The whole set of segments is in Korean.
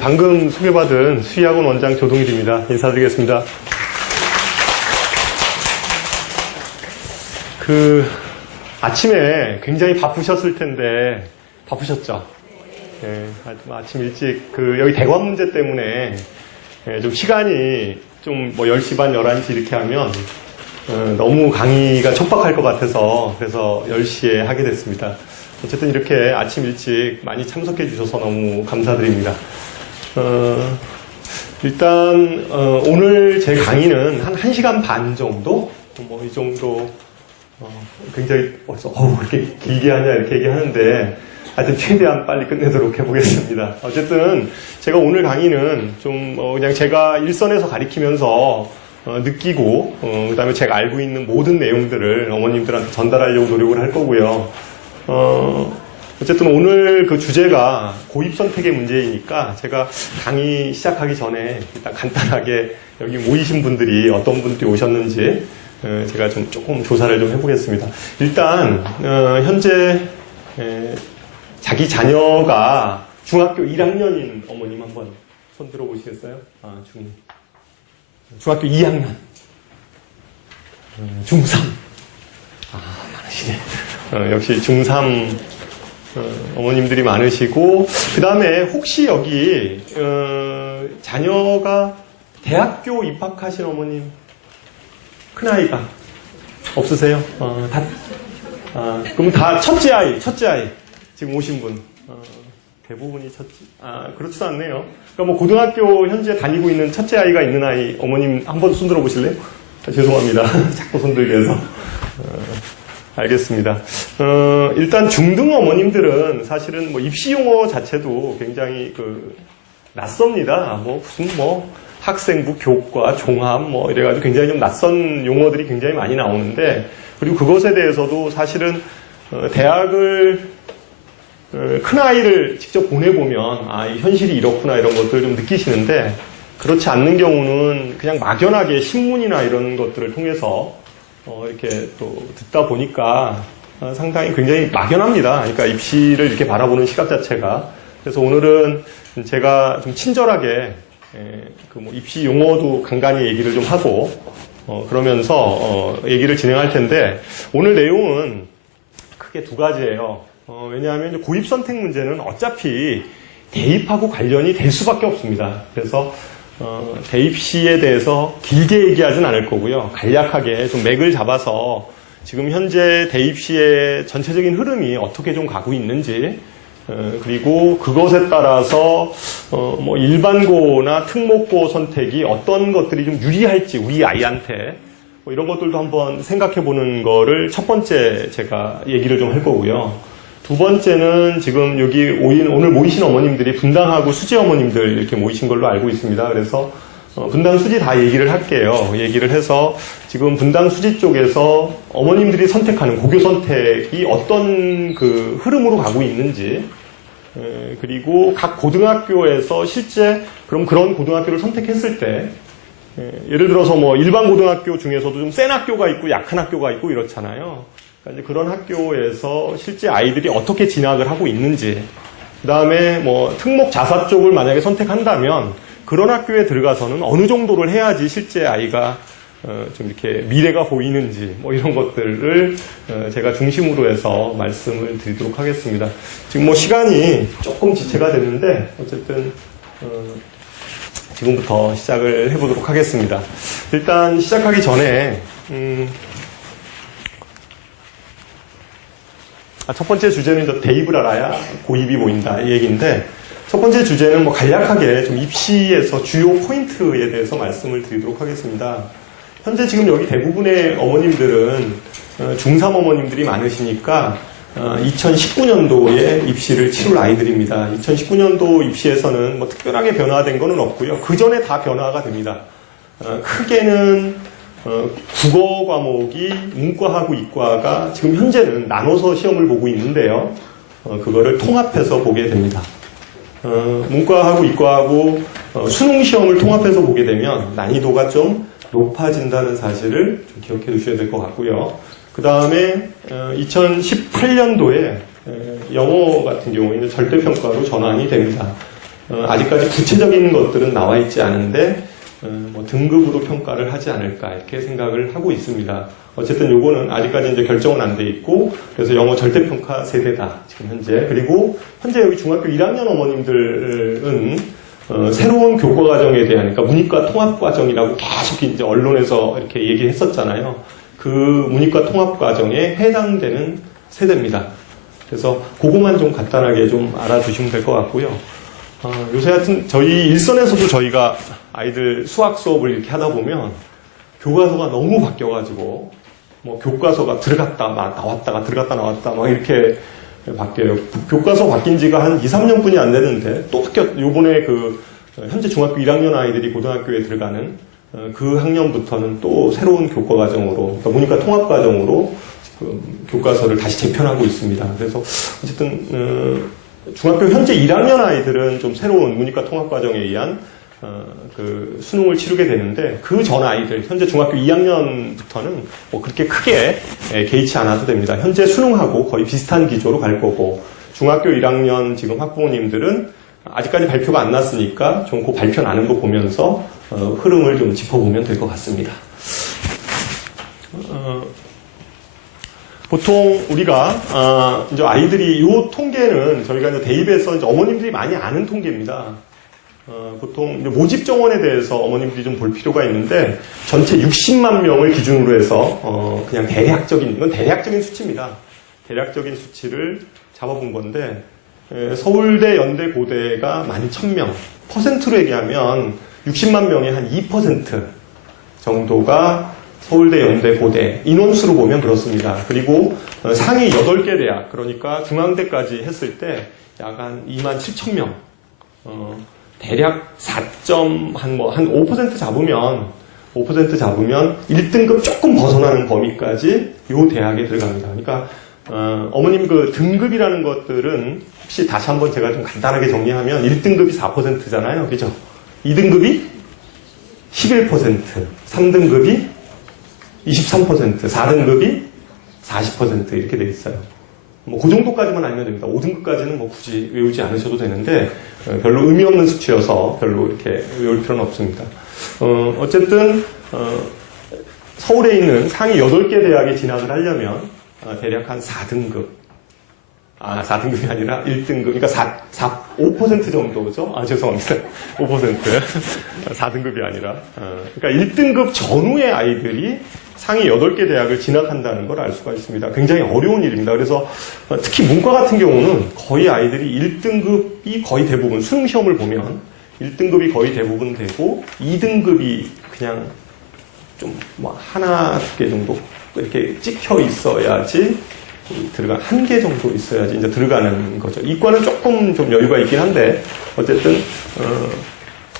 방금 소개받은 수의학원 원장 조동일입니다. 인사드리겠습니다. 아침에 굉장히 바쁘셨을 텐데, 바쁘셨죠? 예, 아침 일찍, 여기 대관 문제 때문에, 좀 시간이 좀 10시 반, 11시 이렇게 하면, 너무 강의가 촉박할 것 같아서, 그래서 10시에 하게 됐습니다. 어쨌든 이렇게 아침 일찍 많이 참석해 주셔서 너무 감사드립니다. 일단 오늘 제 강의는 한 1시간 반 정도? 이 정도 굉장히 그렇게 길게 하냐 이렇게 얘기하는데 하여튼 최대한 빨리 끝내도록 해보겠습니다. 어쨌든 제가 오늘 강의는 좀 그냥 제가 일선에서 가리키면서 느끼고 그 다음에 제가 알고 있는 모든 내용들을 어머님들한테 전달하려고 노력을 할 거고요. 어쨌든 오늘 주제가 고입 선택의 문제이니까 제가 강의 시작하기 전에 일단 간단하게 여기 모이신 분들이 어떤 분들이 오셨는지 제가 조금 조사를 좀 해보겠습니다. 일단 현재 자기 자녀가 중학교 1학년인 어머님 한번 손 들어보시겠어요? 중학교 2학년 중3 많으시네. 역시 중3 어머님들이 많으시고 그 다음에 혹시 여기 자녀가 대학교 입학하신 어머님 큰아이가 없으세요? 그럼 다 첫째 아이 지금 오신 분 대부분이 그렇지도 않네요. 그러니까 고등학교 현재 다니고 있는 첫째 아이가 있는 아이 어머님 한번 손 들어보실래요? 죄송합니다. 자꾸 손 들게 해서. 알겠습니다. 일단 중등 어머님들은 사실은 입시 용어 자체도 굉장히 낯섭니다. 무슨 학생부, 교과, 종합 이래가지고 굉장히 좀 낯선 용어들이 굉장히 많이 나오는데 그리고 그것에 대해서도 사실은 대학을 큰 아이를 직접 보내보면 이 현실이 이렇구나 이런 것들을 좀 느끼시는데 그렇지 않는 경우는 그냥 막연하게 신문이나 이런 것들을 통해서 이렇게 또 듣다 보니까 상당히 굉장히 막연합니다. 그러니까 입시를 이렇게 바라보는 시각 자체가. 그래서 오늘은 제가 좀 친절하게 입시 용어도 간간히 얘기를 좀 하고 그러면서 얘기를 진행할 텐데 오늘 내용은 크게 두 가지예요. 왜냐하면 고입 선택 문제는 어차피 대입하고 관련이 될 수밖에 없습니다. 그래서 대입시에 대해서 길게 얘기하진 않을 거고요. 간략하게 좀 맥을 잡아서 지금 현재 대입시의 전체적인 흐름이 어떻게 좀 가고 있는지 그리고 그것에 따라서 일반고나 특목고 선택이 어떤 것들이 좀 유리할지 우리 아이한테 이런 것들도 한번 생각해 보는 거를 첫 번째 제가 얘기를 좀 할 거고요. 두 번째는 지금 여기 오늘 모이신 어머님들이 분당하고 수지 어머님들 이렇게 모이신 걸로 알고 있습니다. 그래서 분당 수지 다 얘기를 할게요. 얘기를 해서 지금 분당 수지 쪽에서 어머님들이 선택하는 고교 선택이 어떤 흐름으로 가고 있는지 그리고 각 고등학교에서 실제 그럼 그런 고등학교를 선택했을 때 예를 들어서 일반 고등학교 중에서도 좀 센 학교가 있고 약한 학교가 있고 이렇잖아요. 그러니까 이제 그런 학교에서 실제 아이들이 어떻게 진학을 하고 있는지, 그 다음에 특목 자사 쪽을 만약에 선택한다면 그런 학교에 들어가서는 어느 정도를 해야지 실제 아이가 좀 이렇게 미래가 보이는지 이런 것들을 제가 중심으로 해서 말씀을 드리도록 하겠습니다. 지금 시간이 조금 지체가 됐는데 어쨌든 지금부터 시작을 해보도록 하겠습니다. 일단 시작하기 전에 첫 번째 주제는 대입을 알아야 고입이 보인다 이 얘기인데 첫 번째 주제는 간략하게 좀 입시에서 주요 포인트에 대해서 말씀을 드리도록 하겠습니다. 현재 지금 여기 대부분의 어머님들은 중3 어머님들이 많으시니까 2019년도에 입시를 치룰 아이들입니다. 2019년도 입시에서는 특별하게 변화된 거는 없고요. 그 전에 다 변화가 됩니다. 크게는 국어 과목이 문과하고 이과가 지금 현재는 나눠서 시험을 보고 있는데요. 그거를 통합해서 보게 됩니다. 문과하고 이과하고 수능 시험을 통합해서 보게 되면 난이도가 좀 높아진다는 사실을 좀 기억해 두셔야 될 것 같고요. 그 다음에 2018년도에 영어 같은 경우에는 절대평가로 전환이 됩니다. 아직까지 구체적인 것들은 나와 있지 않은데 뭐 등급으로 평가를 하지 않을까 이렇게 생각을 하고 있습니다. 어쨌든 요거는 아직까지 이제 결정은 안 돼 있고 그래서 영어 절대평가 세대다 지금 현재. 그리고 현재 여기 중학교 1학년 어머님들은 새로운 교과 과정에 대한 그러니까 문이과 통합 과정이라고 계속 이제 언론에서 이렇게 얘기했었잖아요. 그 문이과 통합 과정에 해당되는 세대입니다. 그래서 그것만 좀 간단하게 좀 알아두시면 될 것 같고요. 요새 하여튼 저희 일선에서도 저희가 아이들 수학 수업을 이렇게 하다 보면 교과서가 너무 바뀌어가지고 뭐 교과서가 들어갔다 나왔다가 들어갔다 나왔다 막 이렇게 바뀌어요. 교과서 바뀐 지가 한 2, 3년뿐이 안 됐는데 또 요번에 현재 중학교 1학년 아이들이 고등학교에 들어가는 그 학년부터는 또 새로운 교과 과정으로, 그러니까 문이과 통합 과정으로 교과서를 다시 재편하고 있습니다. 그래서 어쨌든 중학교 현재 1학년 아이들은 좀 새로운 문이과 통합 과정에 의한 그 수능을 치르게 되는데 그 전 아이들 현재 중학교 2학년부터는 뭐 그렇게 크게 개의치 않아도 됩니다. 현재 수능하고 거의 비슷한 기조로 갈 거고 중학교 1학년 지금 학부모님들은 아직까지 발표가 안 났으니까 좀 그 발표 나는 거 보면서 흐름을 좀 짚어보면 될 것 같습니다. 보통 우리가 이제 아이들이 이 통계는 저희가 이제 대입해서 이제 어머님들이 많이 아는 통계입니다. 보통 모집 정원에 대해서 어머님들이 좀 볼 필요가 있는데 전체 60만 명을 기준으로 해서 그냥 이건 대략적인 수치입니다. 대략적인 수치를 잡아본 건데 서울대, 연대, 고대가 11,000명 퍼센트로 얘기하면 60만 명의 한 2% 정도가 서울대, 연대, 고대 인원수로 보면 그렇습니다. 그리고 상위 8개 대학 그러니까 중앙대까지 했을 때 약 한 27,000명 대략 5% 잡으면 1등급 조금 벗어나는 범위까지 이 대학에 들어갑니다. 그러니까 어머님 그 등급이라는 것들은 혹시 다시 한번 제가 좀 간단하게 정리하면 1등급이 4%잖아요. 그죠? 2등급이 11%, 3등급이 23%, 4등급이 40% 이렇게 돼 있어요. 뭐 그 정도까지만 알면 됩니다. 5등급까지는 뭐 굳이 외우지 않으셔도 되는데 별로 의미 없는 수치여서 별로 이렇게 외울 필요는 없습니다. 어쨌든 서울에 있는 상위 8개 대학에 진학을 하려면 대략 한 4등급 4등급이 아니라 1등급 그러니까 5% 정도죠? 죄송합니다. 5% 4등급이 아니라 그러니까 1등급 전후의 아이들이 상위 8개 대학을 진학한다는 걸 알 수가 있습니다. 굉장히 어려운 일입니다. 그래서 특히 문과 같은 경우는 거의 아이들이 1등급이 거의 대부분 수능 시험을 보면 1등급이 거의 대부분 되고 2등급이 그냥 좀 뭐 하나, 두 개 정도 이렇게 찍혀 있어야지 한 개 정도 있어야지 이제 들어가는 거죠. 이과는 조금 좀 여유가 있긴 한데 어쨌든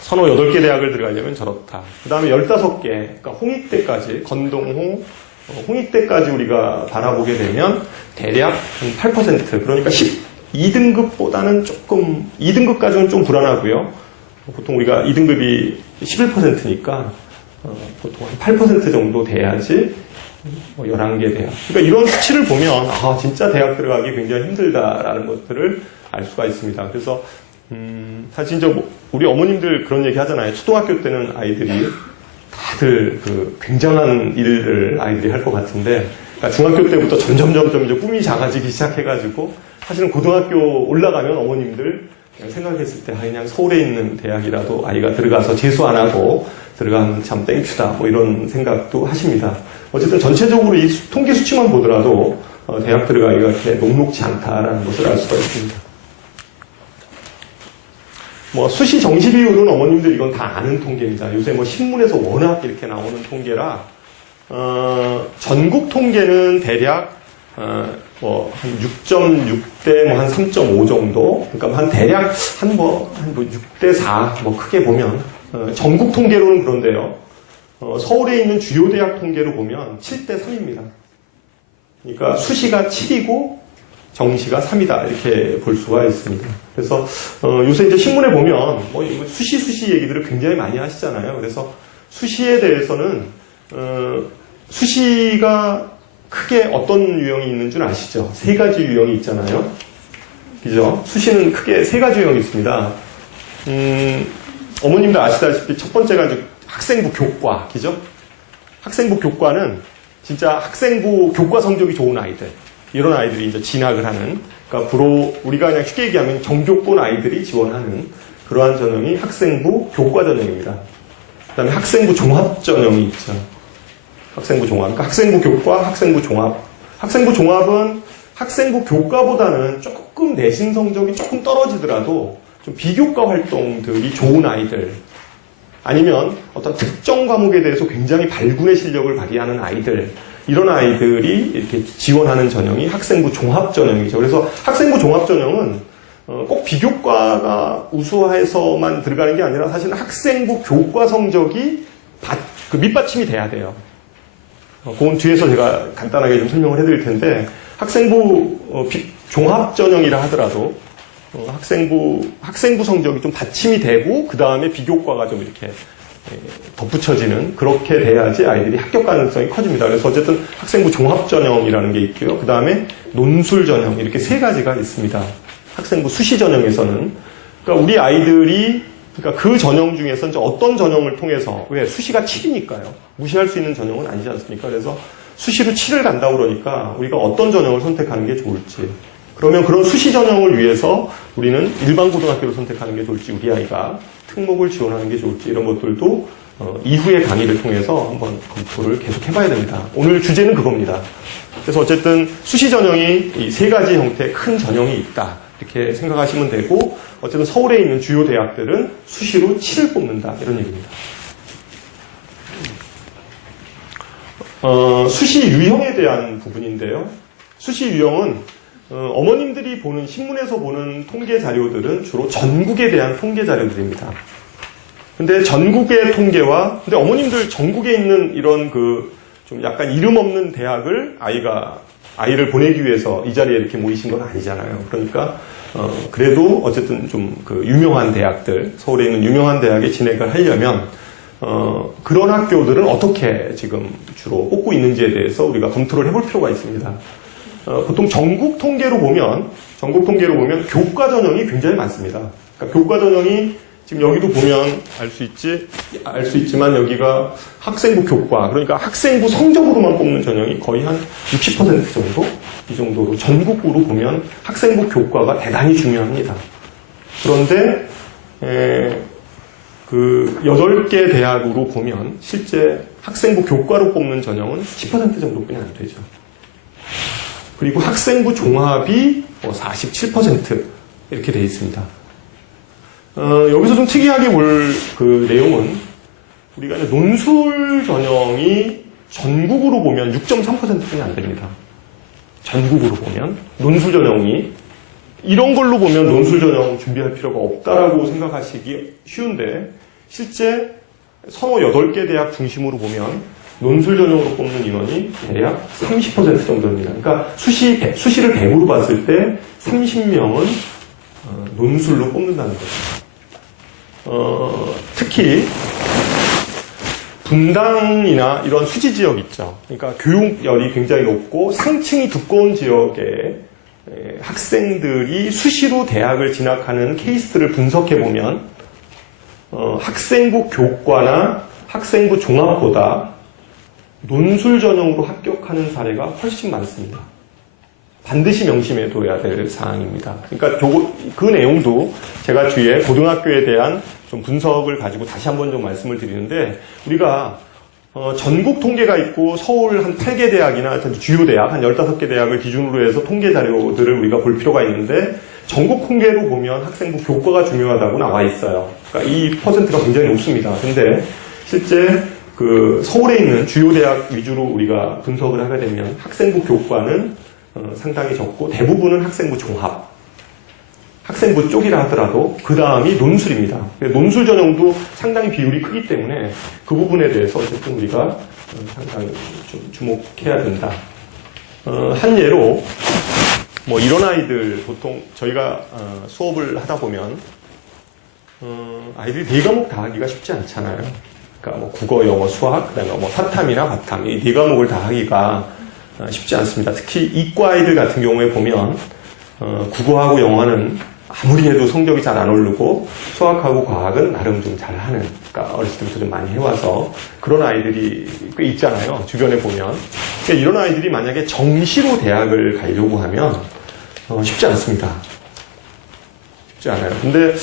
서너 8개 대학을 들어가려면 저렇다. 그 다음에 15개, 그러니까 홍익대까지, 건동홍, 홍익대까지 우리가 바라보게 되면 대략 8%, 그러니까 2등급보다는 조금, 2등급까지는 좀 불안하고요. 보통 우리가 2등급이 11%니까 보통 한 8% 정도 돼야지 11개 대학. 그러니까 이런 수치를 보면 진짜 대학 들어가기 굉장히 힘들다라는 것들을 알 수가 있습니다. 그래서 사실 이제 우리 어머님들 그런 얘기 하잖아요. 초등학교 때는 아이들이 다들 굉장한 일을 아이들이 할 것 같은데, 그러니까 중학교 때부터 점점 이제 꿈이 작아지기 시작해가지고, 사실은 고등학교 올라가면 어머님들 그냥 생각했을 때 그냥 서울에 있는 대학이라도 아이가 들어가서 재수 안 하고 들어가면 참 땡큐다 뭐 이런 생각도 하십니다. 어쨌든 전체적으로 이 통계 수치만 보더라도 대학 들어가기가 그렇게 녹록지 않다라는 것을 알 수가 있습니다. 뭐 수시 정시 비율은 어머님들 이건 다 아는 통계입니다. 요새 뭐 신문에서 워낙 이렇게 나오는 통계라 전국 통계는 대략 뭐 한 6.6대 뭐 한 3.5 정도, 그러니까 한 대략 한 6대 4 뭐 크게 보면 전국 통계로는 그런데요. 서울에 있는 주요 대학 통계로 보면 7대 3입니다. 그러니까 수시가 7이고 정시가 3이다 이렇게 볼 수가 있습니다. 그래서 요새 이제 신문에 보면 뭐 수시 얘기들을 굉장히 많이 하시잖아요. 그래서 수시에 대해서는 수시가 크게 어떤 유형이 있는 줄 아시죠? 3가지 유형이 있잖아요. 그죠? 수시는 크게 3가지 유형이 있습니다. 어머님들 아시다시피 첫 번째가 이제 학생부 교과, 그죠? 학생부 교과는 진짜 학생부 교과 성적이 좋은 아이들, 이런 아이들이 이제 진학을 하는, 그러니까 우리가 그냥 쉽게 얘기하면 정교권 아이들이 지원하는 그러한 전형이 학생부 교과 전형입니다. 그 다음에 학생부 종합 전형이 있죠. 학생부 종합. 그러니까 학생부 교과, 학생부 종합. 학생부 종합은 학생부 교과보다는 조금 내신 성적이 조금 떨어지더라도 좀 비교과 활동들이 좋은 아이들, 아니면 어떤 특정 과목에 대해서 굉장히 발군의 실력을 발휘하는 아이들, 이런 아이들이 이렇게 지원하는 전형이 학생부 종합 전형이죠. 그래서 학생부 종합 전형은 꼭 비교과가 우수해서만 들어가는 게 아니라 사실은 학생부 교과 성적이 그 밑받침이 돼야 돼요. 그건 뒤에서 제가 간단하게 좀 설명을 해드릴 텐데, 학생부 종합 전형이라 하더라도 학생부 성적이 좀 받침이 되고 그 다음에 비교과가 좀 이렇게 덧붙여지는, 그렇게 돼야지 아이들이 합격 가능성이 커집니다. 그래서 어쨌든 학생부 종합 전형이라는 게 있고요. 그 다음에 논술 전형, 이렇게 세 가지가 있습니다. 학생부 수시 전형에서는, 그러니까 우리 아이들이, 그러니까 그 전형 중에서 이제 어떤 전형을 통해서, 왜 수시가 7이니까요. 무시할 수 있는 전형은 아니지 않습니까? 그래서 수시로 7을 간다고 그러니까 우리가 어떤 전형을 선택하는 게 좋을지, 그러면 그런 수시 전형을 위해서 우리는 일반 고등학교를 선택하는 게 좋을지, 우리 아이가 특목을 지원하는 게 좋을지, 이런 것들도 이후의 강의를 통해서 한번 검토를 계속 해봐야 됩니다. 오늘 주제는 그겁니다. 그래서 어쨌든 수시 전형이 이 세 가지 형태의 큰 전형이 있다, 이렇게 생각하시면 되고, 어쨌든 서울에 있는 주요 대학들은 수시로 7을 뽑는다, 이런 얘기입니다. 수시 유형에 대한 부분인데요. 수시 유형은 어머님들이 보는, 신문에서 보는 통계 자료들은 주로 전국에 대한 통계 자료들입니다. 근데 전국의 통계와, 근데 어머님들 전국에 있는 이런 좀 약간 이름 없는 대학을 아이를 보내기 위해서 이 자리에 이렇게 모이신 건 아니잖아요. 그러니까, 그래도 어쨌든 좀 유명한 대학들, 서울에 있는 유명한 대학에 진학을 하려면, 그런 학교들은 어떻게 지금 주로 뽑고 있는지에 대해서 우리가 검토를 해볼 필요가 있습니다. 보통 전국 통계로 보면 교과 전형이 굉장히 많습니다. 그러니까 교과 전형이 지금 여기도 보면 알 수 있지만 여기가 학생부 교과, 그러니까 학생부 성적으로만 뽑는 전형이 거의 한 60% 정도? 이 정도로 전국으로 보면 학생부 교과가 대단히 중요합니다. 그런데 8개 대학으로 보면 실제 학생부 교과로 뽑는 전형은 10% 정도뿐이 안 되죠. 그리고 학생부 종합이 47% 이렇게 되어 있습니다. 여기서 좀 특이하게 볼 내용은, 우리가 이제 논술 전형이 전국으로 보면 6.3%뿐이 안 됩니다. 전국으로 보면 논술 전형이, 이런 걸로 보면 논술 전형 준비할 필요가 없다라고 생각하시기 쉬운데, 실제 서너 8개 대학 중심으로 보면 논술 전형으로 뽑는 인원이 대략 30% 정도입니다. 그러니까 수시를 100으로 봤을 때 30명은 논술로 뽑는다는 거죠. 특히 분당이나 이런 수지 지역 있죠. 그러니까 교육열이 굉장히 높고 상층이 두꺼운 지역에 학생들이 수시로 대학을 진학하는 케이스들을 분석해보면 학생부 교과나 학생부 종합보다 논술 전형으로 합격하는 사례가 훨씬 많습니다. 반드시 명심해둬야 될 사항입니다. 그러니까 그 내용도 제가 뒤에 고등학교에 대한 좀 분석을 가지고 다시 한번 좀 말씀을 드리는데, 우리가 전국 통계가 있고 서울 한 8개 대학이나 주요 대학 한 15개 대학을 기준으로 해서 통계 자료들을 우리가 볼 필요가 있는데, 전국 통계로 보면 학생부 교과가 중요하다고 나와 있어요. 그러니까 이 퍼센트가 굉장히 높습니다. 근데 실제 서울에 있는 주요 대학 위주로 우리가 분석을 하게 되면 학생부 교과는 상당히 적고, 대부분은 학생부 종합, 학생부 쪽이라 하더라도 그 다음이 논술입니다. 논술 전형도 상당히 비율이 크기 때문에 그 부분에 대해서 어쨌든 우리가 상당히 좀 주목해야 된다. 한 예로 이런 아이들, 보통 저희가 수업을 하다 보면 아이들이 4과목 다 하기가 쉽지 않잖아요. 그러니까 국어, 영어, 수학, 그다음에 사탐이나 바탐, 이 4과목을 다 하기가 쉽지 않습니다. 특히 이과 아이들 같은 경우에 보면 국어하고 영어는 아무리 해도 성적이 잘 안 오르고 수학하고 과학은 나름 좀 잘하는, 그러니까 어렸을 때부터 좀 많이 해와서 그런 아이들이 꽤 있잖아요. 주변에 보면. 그러니까 이런 아이들이 만약에 정시로 대학을 가려고 하면 쉽지 않습니다. 쉽지 않아요. 근데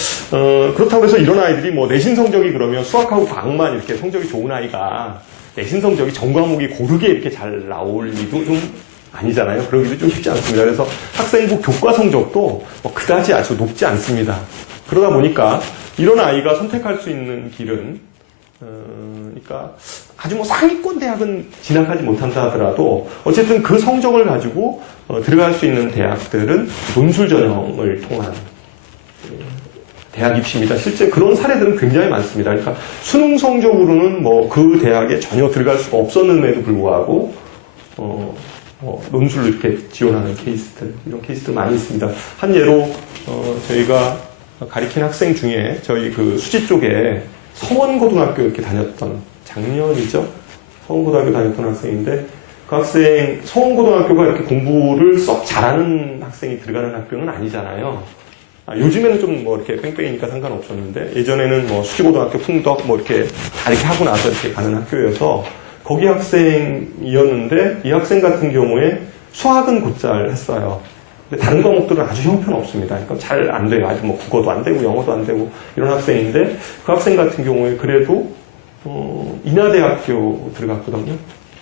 그렇다고 해서 이런 아이들이 뭐 내신 성적이 그러면 수학하고 과학만 이렇게 성적이 좋은 아이가 내신 성적이 전 과목이 고르게 이렇게 잘 나올 리도 좀 아니잖아요. 그러기도 좀 쉽지 않습니다. 그래서 학생부 교과 성적도 뭐 그다지 아주 높지 않습니다. 그러다 보니까 이런 아이가 선택할 수 있는 길은 그러니까 아주 뭐 상위권 대학은 진학하지 못한다 하더라도 어쨌든 그 성적을 가지고 들어갈 수 있는 대학들은 논술 전형을 통한 대학 입시입니다. 실제 그런 사례들은 굉장히 많습니다. 그러니까 수능 성적으로는 뭐 그 대학에 전혀 들어갈 수가 없었는데도 불구하고 논술로 이렇게 지원하는 케이스들, 이런 케이스들 많이 있습니다. 한 예로 저희가 가리킨 학생 중에 저희 그 수지 쪽에 성원고등학교 이렇게 다녔던, 작년이죠? 성원고등학교 다녔던 학생인데 그 학생, 성원고등학교가 이렇게 공부를 썩 잘하는 학생이 들어가는 학교는 아니잖아요. 요즘에는 좀 뭐 이렇게 뺑뺑이니까 상관없었는데 예전에는 뭐 수지고등학교, 풍덕 뭐 이렇게 다 이렇게 하고 나서 이렇게 가는 학교여서 거기 학생이었는데 이 학생 같은 경우에 수학은 곧잘 했어요. 근데 다른 과목들은 아주 형편없습니다. 그러니까 잘 안 돼요. 아주 뭐 국어도 안 되고 영어도 안 되고 이런 학생인데 그 학생 같은 경우에 그래도 인하대학교 들어갔거든요.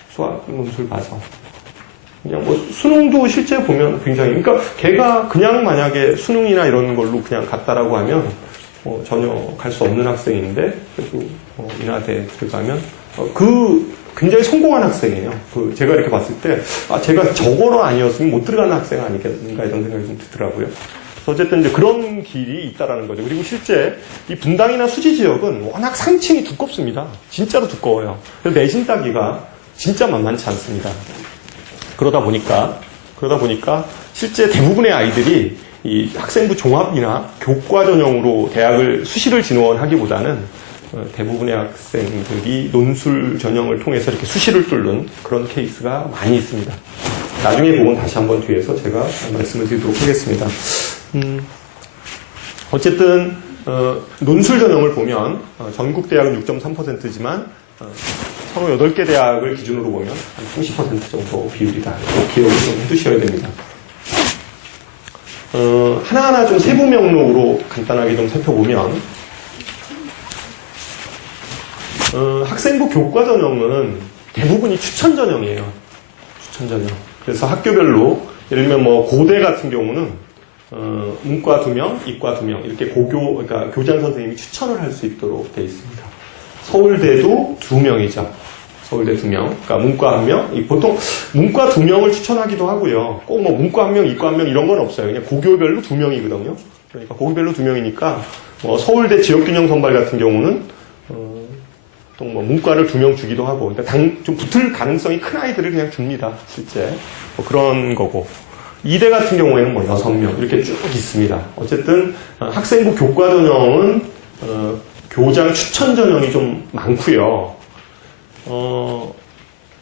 수학 논술 봐서. 그냥 뭐 수능도 실제 보면 굉장히, 그러니까 걔가 그냥 만약에 수능이나 이런 걸로 그냥 갔다라고 하면 전혀 갈 수 없는 학생인데 그래도 인하대 들어가면 굉장히 성공한 학생이에요. 제가 이렇게 봤을 때 제가 저거로 아니었으면 못 들어가는 학생 아니겠는가 이런 생각이 좀 들더라고요. 그래서 어쨌든 이제 그런 길이 있다라는 거죠. 그리고 실제 이 분당이나 수지 지역은 워낙 상층이 두껍습니다. 진짜로 두꺼워요. 그래서 내신 따기가 진짜 만만치 않습니다. 그러다 보니까 실제 대부분의 아이들이 이 학생부 종합이나 교과 전형으로 대학을 수시를 진원하기보다는 대부분의 학생들이 논술 전형을 통해서 이렇게 수시를 뚫는 그런 케이스가 많이 있습니다. 나중에 그건 다시 한번 뒤에서 제가 말씀을 드리도록 하겠습니다. 어쨌든 논술 전형을 보면 전국 대학은 6.3%지만 서로 8개 대학을 기준으로 보면 한 30% 정도 비율이다. 기억을 좀 해두셔야 됩니다. 하나하나 좀 세부 명록으로 간단하게 좀 살펴보면 학생부 교과 전형은 대부분이 추천 전형이에요. 추천 전형. 그래서 학교별로 예를 들면 뭐 고대 같은 경우는 문과 2명, 이과 2명 이렇게 그러니까 교장 선생님이 추천을 할 수 있도록 되어 있습니다. 서울대도 2명이죠. 서울대 2명. 그러니까 문과 1명. 보통 문과 2명을 추천하기도 하고요. 꼭 뭐 문과 1명, 이과 1명 이런 건 없어요. 그냥 고교별로 2명이거든요. 그러니까 고교별로 2명이니까 뭐 서울대 지역균형 선발 같은 경우는 또 뭐 문과를 2명 주기도 하고, 그러니까 좀 붙을 가능성이 큰 아이들을 그냥 줍니다. 실제 뭐 그런 거고. 이대 같은 경우에는 뭐 6명 이렇게 쭉 있습니다. 어쨌든 학생부 교과 전형은 교장 추천 전형이 좀 많고요. 뭐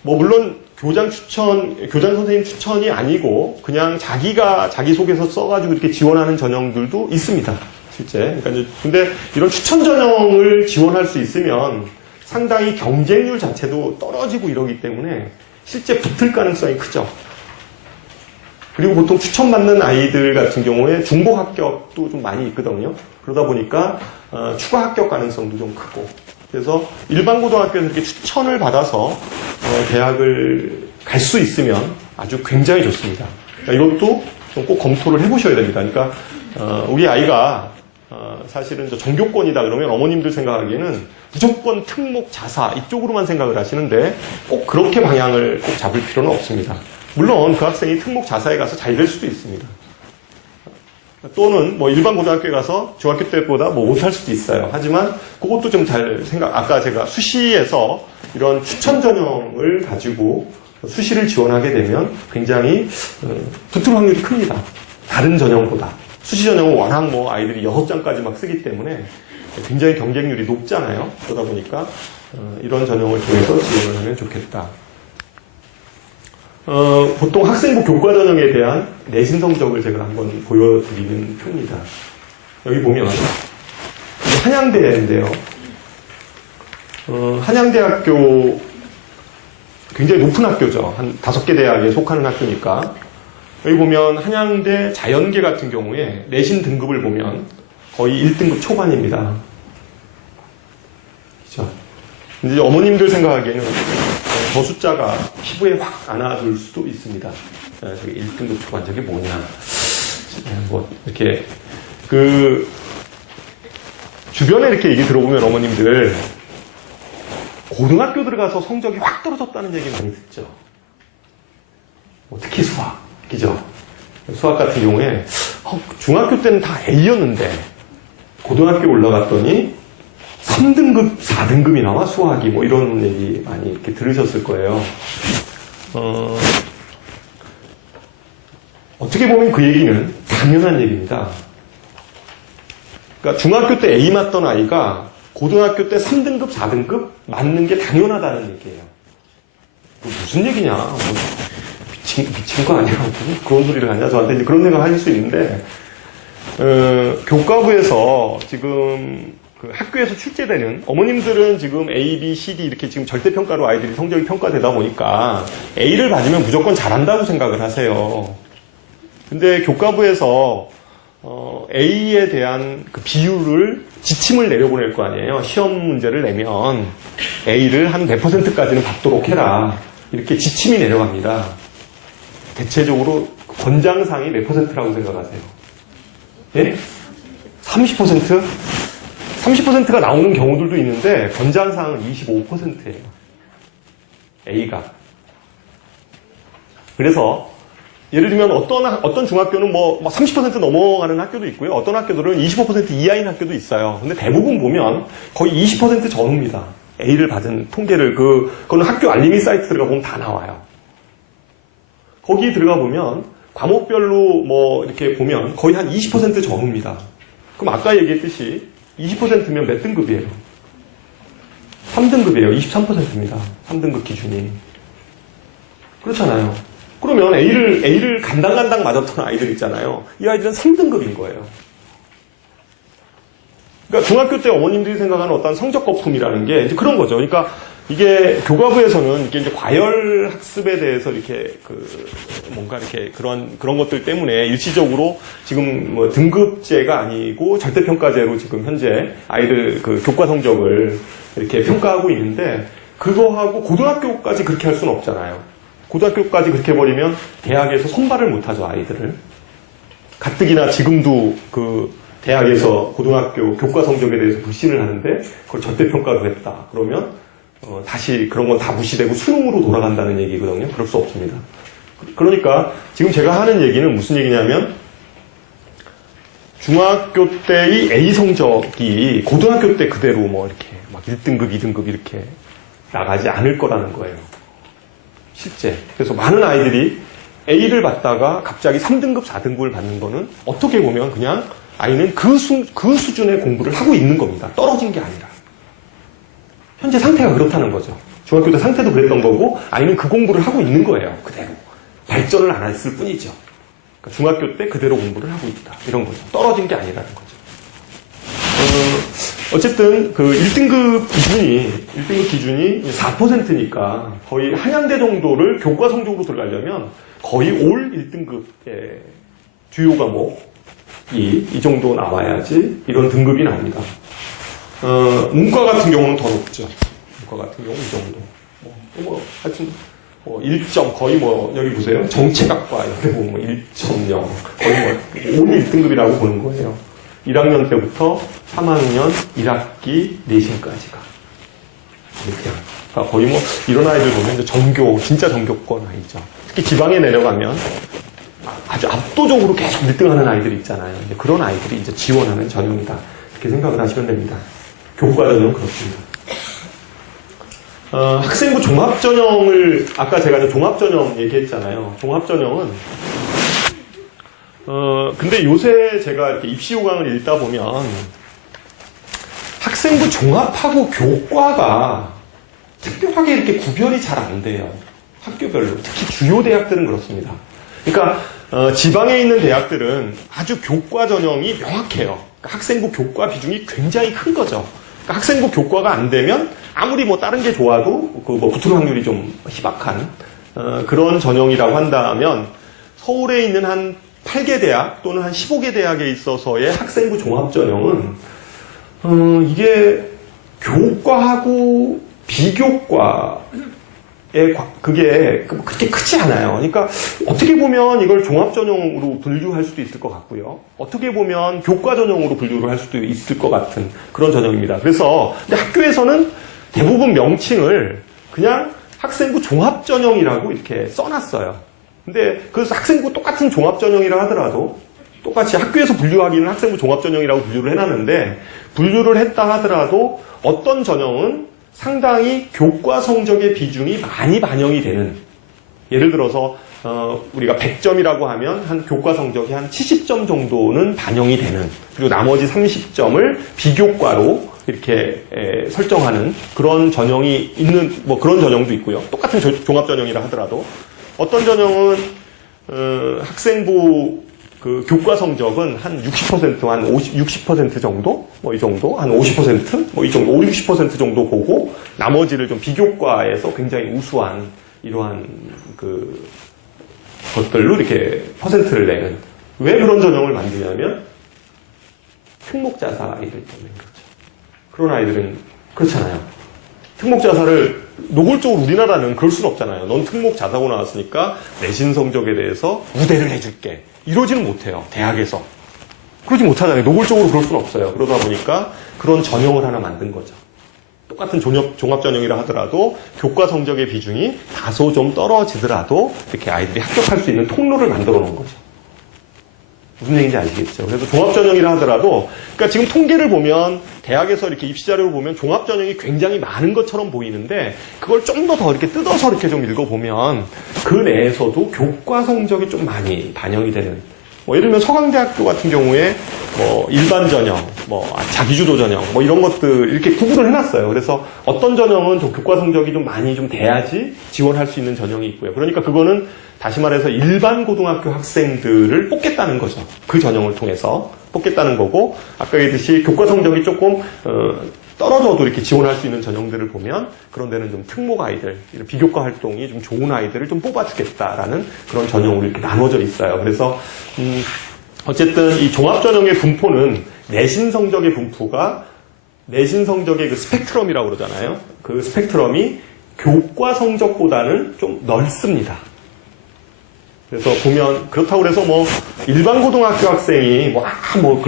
물론 교장 선생님 추천이 아니고 그냥 자기가 자기소개서 써가지고 이렇게 지원하는 전형들도 있습니다. 실제. 그러니까 근데 이런 추천 전형을 지원할 수 있으면 상당히 경쟁률 자체도 떨어지고 이러기 때문에 실제 붙을 가능성이 크죠. 그리고 보통 추천받는 아이들 같은 경우에 중복 합격도 좀 많이 있거든요. 그러다 보니까 추가 합격 가능성도 좀 크고. 그래서 일반 고등학교에서 이렇게 추천을 받아서 대학을 갈 수 있으면 아주 굉장히 좋습니다. 그러니까 이것도 좀 꼭 검토를 해보셔야 됩니다. 그러니까 우리 아이가 사실은 전교권이다 그러면 어머님들 생각하기에는 무조건 특목 자사 이쪽으로만 생각을 하시는데 꼭 그렇게 방향을 꼭 잡을 필요는 없습니다. 물론 그 학생이 특목 자사에 가서 잘 될 수도 있습니다. 또는 뭐 일반 고등학교에 가서 중학교 때보다 뭐 못할 수도 있어요. 하지만 그것도 좀 잘 아까 제가 수시에서 이런 추천 전형을 가지고 수시를 지원하게 되면 굉장히 붙을 확률이 큽니다. 다른 전형보다. 수시 전형은 워낙 뭐 아이들이 6장까지 막 쓰기 때문에 굉장히 경쟁률이 높잖아요. 그러다 보니까 이런 전형을 통해서 지원을 하면 좋겠다. 보통 학생부 교과 전형에 대한 내신 성적을 제가 한번 보여드리는 표입니다. 여기 보면 한양대인데요. 한양대학교 굉장히 높은 학교죠. 한 5개 대학에 속하는 학교니까. 여기 보면 한양대 자연계 같은 경우에 내신 등급을 보면 거의 1등급 초반입니다. 그죠? 이제 어머님들 생각하기에는 저 숫자가 피부에 확 안아줄 수도 있습니다. 저기 1등급 초반, 저게 뭐냐. 뭐, 이렇게, 주변에 이렇게 얘기 들어보면 어머님들, 고등학교 들어가서 성적이 확 떨어졌다는 얘기 많이 듣죠. 뭐 특히 수학, 그죠? 수학 같은 경우에, 중학교 때는 다 A였는데, 고등학교 올라갔더니, 3등급, 4등급이 나와, 수학이. 뭐 이런 얘기 많이 이렇게 들으셨을 거예요. 어떻게 보면 그 얘기는 당연한 얘기입니다. 그러니까 중학교 때 A 맞던 아이가 고등학교 때 3등급, 4등급 맞는 게 당연하다는 얘기예요. 무슨 얘기냐? 뭐 미친 거 아니야? 그런 소리를 하냐? 저한테 이제 그런 생각 하실 수 있는데, 교과부에서 지금 그 학교에서 출제되는 어머님들은 지금 A, B, C, D 이렇게 지금 절대평가로 아이들이 성적이 평가되다 보니까 A를 받으면 무조건 잘한다고 생각을 하세요. 근데 교과부에서 A에 대한 그 비율을 지침을 내려보낼 거 아니에요. 시험 문제를 내면 A를 한 몇 %까지는 받도록 해라. 이렇게 지침이 내려갑니다. 대체적으로 권장상이 몇 %라고 생각하세요? 예? 30%? 30%가 나오는 경우들도 있는데 권장상은 25%예요. A가. 그래서 예를 들면 어떤 중학교는 뭐 30% 넘어가는 학교도 있고요. 어떤 학교들은 25% 이하인 학교도 있어요. 근데 대부분 보면 거의 20% 전후입니다. A를 받은 통계를 그거는 학교 알림이 사이트 들어가 보면 다 나와요. 거기 들어가 보면 과목별로 뭐 이렇게 보면 거의 한 20% 전후입니다. 그럼 아까 얘기했듯이 20%면 몇 등급이에요? 3등급이에요. 23%입니다. 3등급 기준이. 그렇잖아요. 그러면 A를 간당간당 맞았던 아이들 있잖아요. 이 아이들은 3등급인 거예요. 그러니까 중학교 때 어머님들이 생각하는 어떤 성적 거품이라는 게 이제 그런 거죠. 그러니까 이게 교과부에서는 이게 이제 과열 학습에 대해서 이렇게 뭔가 이렇게 그런 것들 때문에 일시적으로 지금 뭐 등급제가 아니고 절대평가제로 지금 현재 아이들 그 교과 성적을 이렇게 평가하고 있는데 그거하고 고등학교까지 그렇게 할 수는 없잖아요. 고등학교까지 그렇게 해버리면 대학에서 선발을 못하죠, 아이들을. 가뜩이나 지금도 대학에서 고등학교 교과 성적에 대해서 불신을 하는데 그걸 절대평가로 했다. 그러면 다시 그런 건 다 무시되고 수능으로 돌아간다는 얘기거든요. 그럴 수 없습니다. 그러니까 지금 제가 하는 얘기는 무슨 얘기냐면 중학교 때의 A 성적이 고등학교 때 그대로 뭐 이렇게 막 1등급, 2등급 이렇게 나가지 않을 거라는 거예요. 실제. 그래서 많은 아이들이 A를 받다가 갑자기 3등급, 4등급을 받는 거는 어떻게 보면 그냥 아이는 그 수준의 공부를 하고 있는 겁니다. 떨어진 게 아니라. 현재 상태가 그렇다는 거죠. 중학교 때 상태도 그랬던 거고 아이는 그 공부를 하고 있는 거예요. 그대로. 발전을 안 했을 뿐이죠. 그러니까 중학교 때 그대로 공부를 하고 있다. 이런 거죠. 떨어진 게 아니라는 거죠. 어쨌든 1등급 기준이 4%니까 거의 한양대 정도를 교과 성적으로 들어가려면 거의 올 1등급의 주요 과목이 이 정도 나와야지 이런 등급이 나옵니다. 문과 같은 경우는 더 높죠. 문과 같은 경우는 이 정도. 하여튼 1점 거의 여기 보세요. 정책학과 이렇게 보면 1.0 거의 올 1등급이라고 보는 거예요. 1학년 때부터 3학년 1학기 내신까지가. 그러니까 거의 이런 아이들 보면 이제 진짜 전교권 아이죠. 특히 지방에 내려가면 아주 압도적으로 계속 1등 하는 아이들이 있잖아요. 이제 그런 아이들이 이제 지원하는 전형이다. 이렇게 생각을 하시면 됩니다. 교과 전형 그렇습니다. 학생부 종합전형을, 아까 제가 이제 종합전형 얘기했잖아요. 종합전형은, 근데 요새 제가 이렇게 입시요강을 읽다 보면 학생부 종합하고 교과가 특별하게 이렇게 구별이 잘 안 돼요. 학교별로. 특히 주요 대학들은 그렇습니다. 그러니까 지방에 있는 대학들은 아주 교과 전형이 명확해요. 그러니까 학생부 교과 비중이 굉장히 큰 거죠. 그러니까 학생부 교과가 안 되면 아무리 뭐 다른 게 좋아도 그 뭐 붙을 확률이 좀 희박한 그런 전형이라고 한다면 서울에 있는 한 8개 대학 또는 한 15개 대학에 있어서의 학생부 종합 전형은 이게 교과하고 비교과의 그게 그렇게 크지 않아요. 그러니까 어떻게 보면 이걸 종합 전형으로 분류할 수도 있을 것 같고요. 어떻게 보면 교과 전형으로 분류를 할 수도 있을 것 같은 그런 전형입니다. 그래서 근데 학교에서는 대부분 명칭을 그냥 학생부 종합 전형이라고 이렇게 써놨어요. 근데 그래서 학생부 똑같은 종합 전형이라 하더라도 똑같이 학교에서 분류하기는 학생부 종합 전형이라고 분류를 해놨는데 분류를 했다 하더라도 어떤 전형은 상당히 교과 성적의 비중이 많이 반영이 되는, 예를 들어서 우리가 100점이라고 하면 한 교과 성적이 한 70점 정도는 반영이 되는, 그리고 나머지 30점을 비교과로 이렇게 설정하는 그런 전형이 있는, 뭐 그런 전형도 있고요. 똑같은 종합 전형이라 하더라도 어떤 전형은 학생부 그 교과 성적은 한 60%, 한 60% 정도? 뭐 이 정도? 한 50%? 뭐 이 정도? 5, 60% 정도 보고, 나머지를 좀 비교과에서 굉장히 우수한 이러한 그 것들로 이렇게 퍼센트를 내는. 왜 그런 전형을 만드냐면, 특목자사 아이들 때문인 거죠. 그런 아이들은 그렇잖아요. 특목자사를 노골적으로 우리나라는 그럴 수는 없잖아요. 넌 특목자사고 나왔으니까 내신 성적에 대해서 우대를 해줄게. 이러지는 못해요. 대학에서. 그러지 못하잖아요. 노골적으로 그럴 수는 없어요. 그러다 보니까 그런 전형을 하나 만든 거죠. 똑같은 종합 전형이라 하더라도 교과 성적의 비중이 다소 좀 떨어지더라도 이렇게 아이들이 합격할 수 있는 통로를 만들어 놓은 거죠. 무슨 얘기인지 아시겠죠? 그래서 종합전형이라 하더라도, 그러니까 지금 통계를 보면, 대학에서 이렇게 입시자료를 보면 종합전형이 굉장히 많은 것처럼 보이는데, 그걸 좀 더 이렇게 뜯어서 이렇게 좀 읽어보면, 그 내에서도 교과 성적이 좀 많이 반영이 되는, 뭐 예를 들면 서강대학교 같은 경우에, 뭐 일반 전형, 뭐 자기주도 전형, 뭐 이런 것들 이렇게 구분을 해놨어요. 그래서 어떤 전형은 좀 교과 성적이 좀 많이 좀 돼야지 지원할 수 있는 전형이 있고요. 그러니까 그거는 다시 말해서 일반 고등학교 학생들을 뽑겠다는 거죠. 그 전형을 통해서 뽑겠다는 거고, 아까 얘기했듯이 교과 성적이 조금 떨어져도 이렇게 지원할 수 있는 전형들을 보면 그런 데는 좀 특목 아이들, 이런 비교과 활동이 좀 좋은 아이들을 좀 뽑아주겠다라는 그런 전형으로 이렇게 나눠져 있어요. 그래서 어쨌든 이 종합 전형의 분포는 내신 성적의 분포가 내신 성적의 그 스펙트럼이라고 그러잖아요. 그 스펙트럼이 교과 성적보다는 좀 넓습니다. 그래서 보면 그렇다고 해서 뭐 일반 고등학교 학생이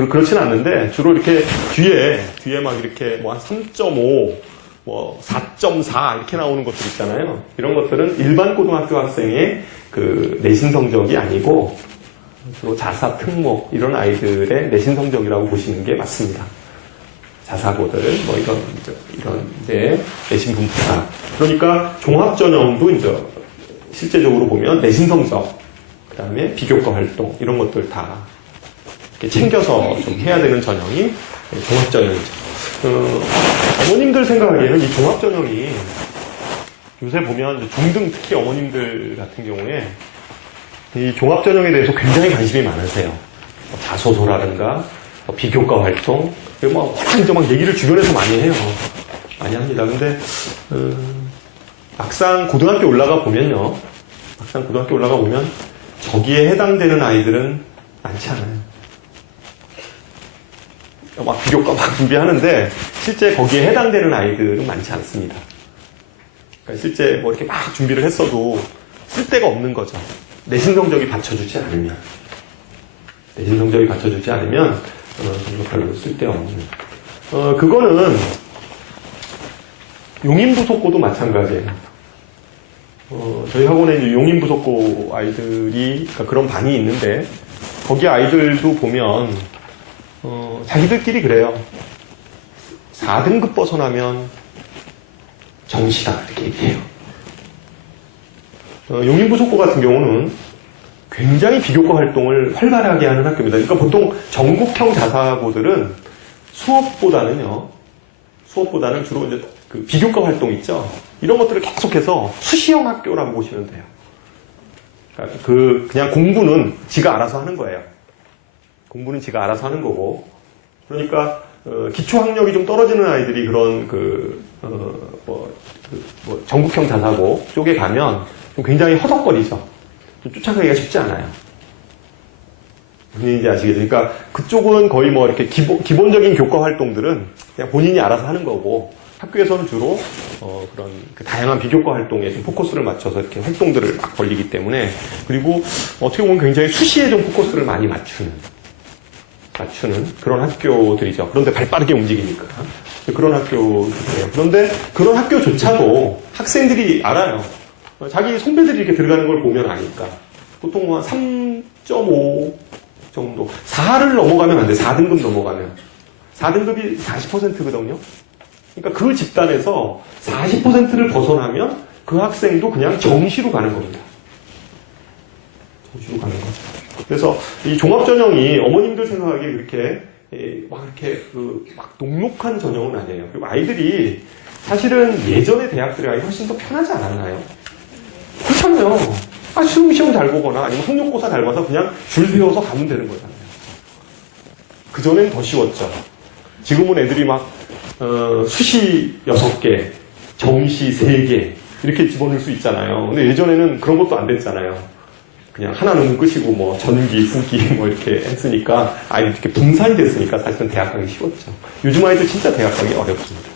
그렇진 않는데 주로 이렇게 뒤에 막 이렇게 뭐 한 3.5, 뭐 4.4 이렇게 나오는 것들 있잖아요. 이런 것들은 일반 고등학교 학생의 그 내신 성적이 아니고 주로 자사, 특목 이런 아이들의 내신 성적이라고 보시는 게 맞습니다. 자사고들 뭐 이런 데 내신 분포다. 그러니까 종합 전형도 이제 실제적으로 보면 내신 성적, 그 다음에 비교과 활동, 이런 것들 다 이렇게 챙겨서 좀 해야 되는 전형이 종합전형이죠. 어머님들 생각하기에는 이 종합전형이 요새 보면 중등 특히 어머님들 같은 경우에 이 종합전형에 대해서 굉장히 관심이 많으세요. 자소서라든가 비교과 활동, 이제 막 얘기를 주변에서 많이 해요. 많이 합니다. 근데 막상 고등학교 올라가 보면 저기에 해당되는 아이들은 많지 않아요. 막 비교과 막 준비하는데 실제 거기에 해당되는 아이들은 많지 않습니다. 그러니까 실제 뭐 이렇게 막 준비를 했어도 쓸데가 없는 거죠. 내신 성적이 받쳐주지 않으면. 별로 쓸데없는. 그거는 용인부속고도 마찬가지예요. 저희 학원에 이제 용인부속고 아이들이, 그러니까 그런 반이 있는데, 거기 아이들도 보면, 자기들끼리 그래요. 4등급 벗어나면 정시다, 이렇게 얘기해요. 용인부속고 같은 경우는 굉장히 비교과 활동을 활발하게 하는 학교입니다. 그러니까 보통 전국형 자사고들은 수업보다는 주로 이제 그 비교과 활동 있죠. 이런 것들을 계속해서 수시형 학교라고 보시면 돼요. 그러니까 그냥 공부는 지가 알아서 하는 거예요. 공부는 지가 알아서 하는 거고. 그러니까, 기초 학력이 좀 떨어지는 아이들이 그런 전국형 자사고 쪽에 가면 좀 굉장히 허덕거리죠. 좀 쫓아가기가 쉽지 않아요. 무슨 얘기인지 아시겠죠? 그러니까 그쪽은 거의 뭐 이렇게 기본적인 교과 활동들은 그냥 본인이 알아서 하는 거고, 학교에서는 주로 그런 그 다양한 비교과 활동에 좀 포커스를 맞춰서 이렇게 활동들을 막 벌리기 때문에, 그리고 어떻게 보면 굉장히 수시에 좀 포커스를 많이 맞추는 그런 학교들이죠. 그런데 발 빠르게 움직이니까 그런 학교들이에요. 그런데 그런 학교조차도 학생들이 알아요. 자기 선배들이 이렇게 들어가는 걸 보면 아니까. 보통 한 3.5 정도. 4를 넘어가면 안 돼. 4등급 넘어가면. 4등급이 40%거든요. 그러니까 그 집단에서 40%를 벗어나면 그 학생도 그냥 정시로 가는 겁니다. 정시로 가는 거죠. 그래서 이 종합전형이 어머님들 생각하기에 그렇게 막 녹록한 전형은 아니에요. 그리고 아이들이 사실은 예전의 대학들이 훨씬 더 편하지 않았나요? 그렇잖아요. 수능시험 잘 보거나 아니면 학력고사 잘 봐서 그냥 줄 세워서 가면 되는 거잖아요. 그전엔 더 쉬웠죠. 지금은 애들이 막 수시 6개, 정시 3개 이렇게 집어넣을 수 있잖아요. 근데 예전에는 그런 것도 안 됐잖아요. 그냥 하나는 끝이고 뭐 전기, 후기 뭐 이렇게 했으니까 아이들이 이렇게 분산이 됐으니까 사실은 대학 가기 쉬웠죠. 요즘 아이들 진짜 대학 가기 어렵습니다.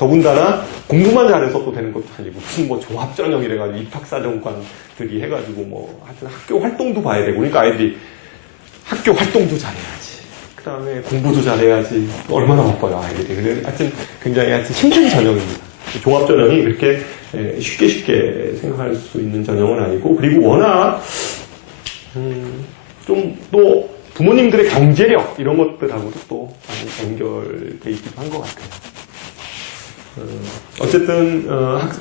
더군다나 공부만 잘해서 또 되는 것도 아니고 무슨 뭐 종합전형이래가지고 입학사정관들이 해가지고 뭐 하여튼 학교 활동도 봐야 되고, 그러니까 아이들이 학교 활동도 잘해야지, 그 다음에 공부도 잘해야지, 얼마나 바빠요 아이들이. 근데 하여튼 굉장히 힘든 전형입니다. 종합전형이 그렇게 쉽게 생각할 수 있는 전형은 아니고, 그리고 워낙 좀 또 부모님들의 경제력 이런 것들하고도 또 많이 연결돼 있기도 한 것 같아요. 어쨌든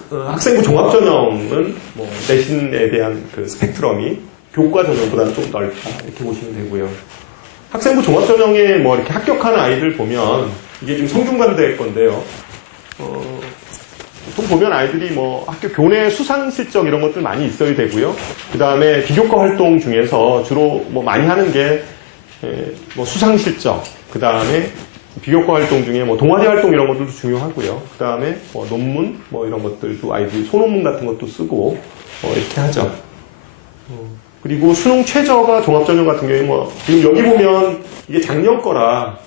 학생부 종합전형은 뭐 내신에 대한 그 스펙트럼이 교과 전형보다는 좀 넓다 이렇게 보시면 되고요. 학생부 종합전형에 뭐 이렇게 합격하는 아이들 보면 이게 지금 성균관대 건데요. 보통 보면 아이들이 뭐 학교 교내 수상 실적 이런 것들 많이 있어야 되고요. 그 다음에 비교과 활동 중에서 주로 뭐 많이 하는 게 뭐 수상 실적, 그 다음에 비교과 활동 중에 뭐 동아리 활동 이런 것들도 중요하고요. 그 다음에 뭐 논문 뭐 이런 것들도 아이들이 소논문 같은 것도 쓰고 이렇게 하죠. 그리고 수능 최저가 종합전형 같은 경우에 뭐 지금 여기 보면 이게 작년 거라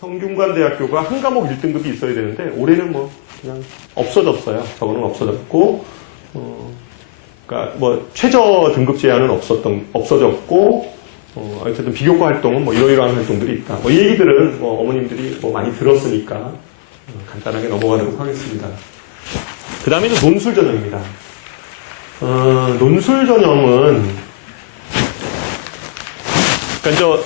성균관대학교가 한 과목 1등급이 있어야 되는데 올해는 뭐 그냥 없어졌어요. 저거는 없어졌고, 그러니까 뭐 최저 등급 제한은 없어졌고, 어쨌든 비교과 활동은 뭐 이러이러한 활동들이 있다. 뭐 이 얘기들은 뭐 어머님들이 뭐 많이 들었으니까 간단하게 넘어가도록 하겠습니다. 그 다음에 이제 논술 전형입니다. 논술 전형은 그러니까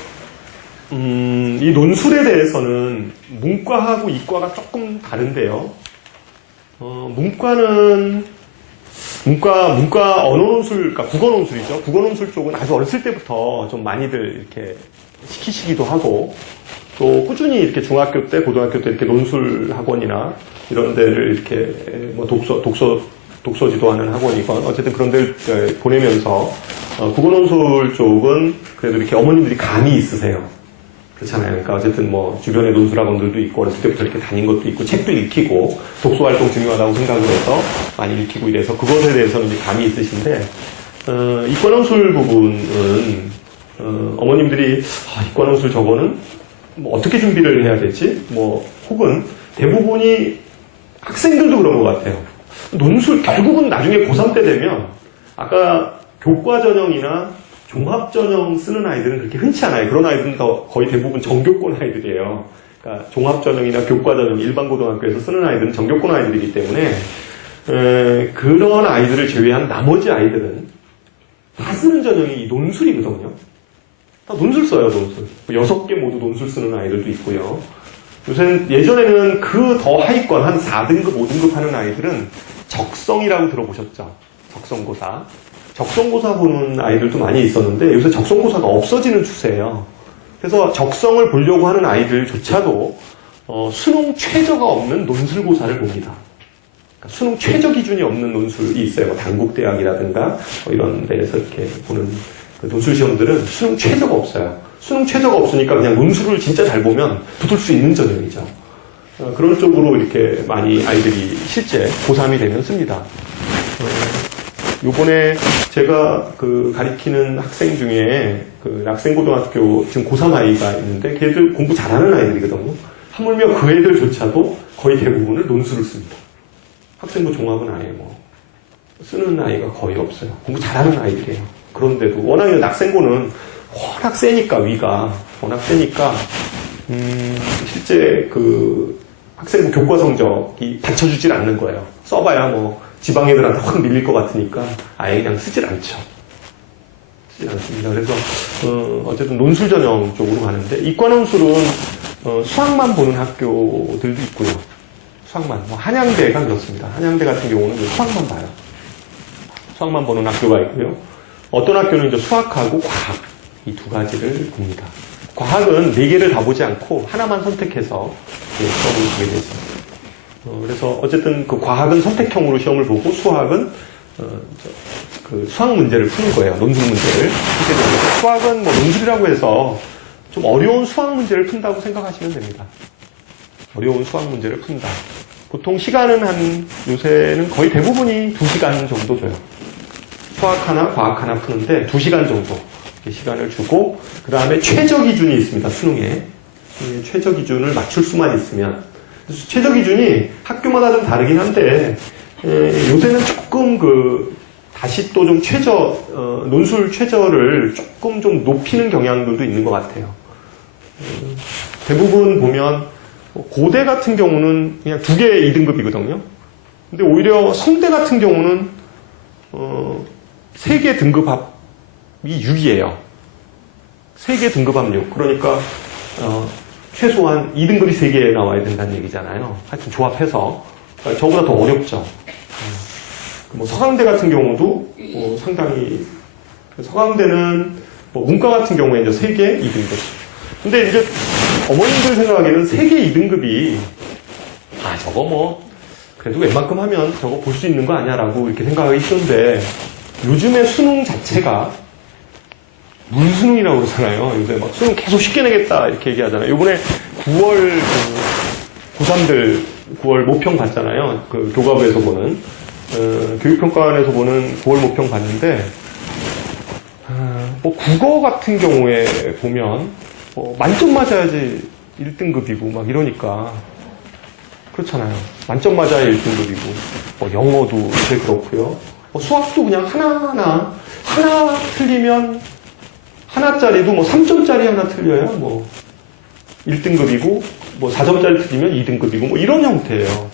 이 논술에 대해서는 문과하고 이과가 조금 다른데요. 문과 언어 논술, 그러니까 국어 논술이죠. 국어 논술 쪽은 아주 어렸을 때부터 좀 많이들 이렇게 시키시기도 하고, 또 꾸준히 이렇게 중학교 때, 고등학교 때 이렇게 논술 학원이나 이런 데를 이렇게 뭐 독서 지도하는 학원이건 어쨌든 그런 데를 보내면서 국어 논술 쪽은 그래도 이렇게 어머님들이 감이 있으세요. 그렇잖아요. 그러니까 어쨌든 뭐 주변에 논술학원들도 있고 어렸을 때부터 이렇게 다닌 것도 있고 책도 읽히고 독서활동 중요하다고 생각을 해서 많이 읽히고 이래서 그것에 대해서는 이제 감이 있으신데, 이과 논술 부분은 어머님들이 이과 논술 저거는 뭐 어떻게 준비를 해야 되지? 뭐 혹은 대부분이 학생들도 그런 것 같아요. 논술 결국은 나중에 고3 때 되면 아까 교과 전형이나 종합 전형 쓰는 아이들은 그렇게 흔치 않아요. 그런 아이들은 거의 대부분 정교권 아이들이에요. 그러니까 종합 전형이나 교과 전형 일반 고등학교에서 쓰는 아이들은 정교권 아이들이기 때문에 그런 아이들을 제외한 나머지 아이들은 다 쓰는 전형이 논술이거든요. 다 논술 써요, 논술. 6개 모두 논술 쓰는 아이들도 있고요. 요새는 예전에는 그 더 하위권 한 4등급, 5등급 하는 아이들은 적성이라고 들어보셨죠? 적성고사. 적성고사 보는 아이들도 많이 있었는데 요새 적성고사가 없어지는 추세예요. 그래서 적성을 보려고 하는 아이들조차도 수능 최저가 없는 논술고사를 봅니다. 수능 최저 기준이 없는 논술이 있어요. 뭐 단국대학이라든가 뭐 이런 데에서 이렇게 보는 그 논술 시험들은 수능 최저가 없어요. 수능 최저가 없으니까 그냥 논술을 진짜 잘 보면 붙을 수 있는 전형이죠. 그런 쪽으로 이렇게 많이 아이들이 실제 고3이 되면 씁니다. 요번에 제가 그 가리키는 학생 중에 그 낙생고등학교 지금 고3 아이가 있는데 걔들 공부 잘하는 아이들이거든요. 하물며 그 애들조차도 거의 대부분을 논술을 씁니다. 학생부 종합은 아예 뭐 쓰는 아이가 거의 없어요. 공부 잘하는 아이들이에요. 그런데도 워낙 낙생고는 워낙 세니까 위가 워낙 세니까 실제 그 학생부 교과 성적이 받쳐주질 않는 거예요. 써봐야 뭐 지방 애들한테 확 밀릴 것 같으니까 아예 그냥 쓰질 않죠. 쓰질 않습니다. 그래서 어쨌든 논술 전형 쪽으로 가는데 이과 논술은 수학만 보는 학교들도 있고요. 수학만. 뭐 한양대가 그렇습니다. 한양대 같은 경우는 수학만 봐요. 수학만 보는 학교가 있고요. 어떤 학교는 이제 수학하고 과학 이 두 가지를 봅니다. 과학은 4개를 다 보지 않고 하나만 선택해서 시험을 보게 되죠. 그래서 어쨌든 그 과학은 선택형으로 시험을 보고 수학은 그 수학 문제를 푸는 거예요. 논술 문제를 푸게 됩니다. 수학은 뭐 논술이라고 해서 좀 어려운 수학 문제를 푼다고 생각하시면 됩니다. 어려운 수학 문제를 푼다. 보통 시간은 요새는 거의 대부분이 2시간 정도 줘요. 수학 하나, 과학 하나 푸는데 2시간 정도 시간을 주고 그 다음에 최저 기준이 있습니다. 수능에. 최저 기준을 맞출 수만 있으면. 최저 기준이 학교마다 좀 다르긴 한데 요새는 조금 다시 또 좀 논술 최저를 조금 좀 높이는 경향들도 있는 것 같아요. 대부분 보면 고대 같은 경우는 그냥 2개 2등급이거든요. 근데 오히려 성대 같은 경우는 3개 등급합이 6이에요. 3개 등급합 6. 그러니까 최소한 2등급이 3개 나와야 된다는 얘기잖아요. 하여튼 조합해서 저보다 더 어렵죠. 뭐 서강대 같은 경우도 상당히 서강대는 뭐 문과 같은 경우에 이제 3개 2등급. 근데 이제 어머님들 생각하기에는 3개 2등급이 저거 뭐 그래도 웬만큼 하면 저거 볼 수 있는 거 아니야라고 이렇게 생각하기 쉬운데 요즘에 수능 자체가 물수능이라고 그러잖아요. 요새 막 수능 계속 쉽게 내겠다 이렇게 얘기하잖아요. 이번에 9월 고3들 9월 모평 봤잖아요. 그 교과부에서 보는 교육평가원에서 보는 9월 모평 봤는데 뭐 국어 같은 경우에 보면 만점 맞아야지 1등급이고 막 이러니까 그렇잖아요. 만점 맞아야 1등급이고 영어도 제일 그렇고요. 수학도 그냥 하나 틀리면 하나짜리도 3점짜리 하나 틀려야 1등급이고 4점짜리 틀리면 2등급이고 이런 형태예요.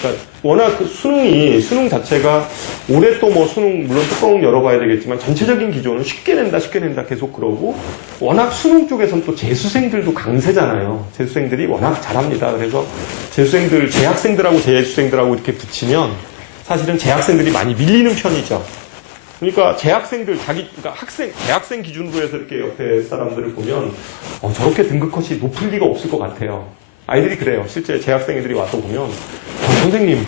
그러니까 워낙 수능 자체가 올해 또 수능 물론 뚜껑 열어봐야 되겠지만 전체적인 기조는 쉽게 낸다 계속 그러고 워낙 수능 쪽에서는 또 재수생들도 강세잖아요. 재수생들이 워낙 잘합니다. 그래서 재학생들하고 재수생들하고 이렇게 붙이면 사실은 재학생들이 많이 밀리는 편이죠. 그러니까 대학생 기준으로 해서 이렇게 옆에 사람들을 보면 저렇게 등급컷이 높을 리가 없을 것 같아요. 아이들이 그래요. 실제 재학생 애들이 와서 보면 선생님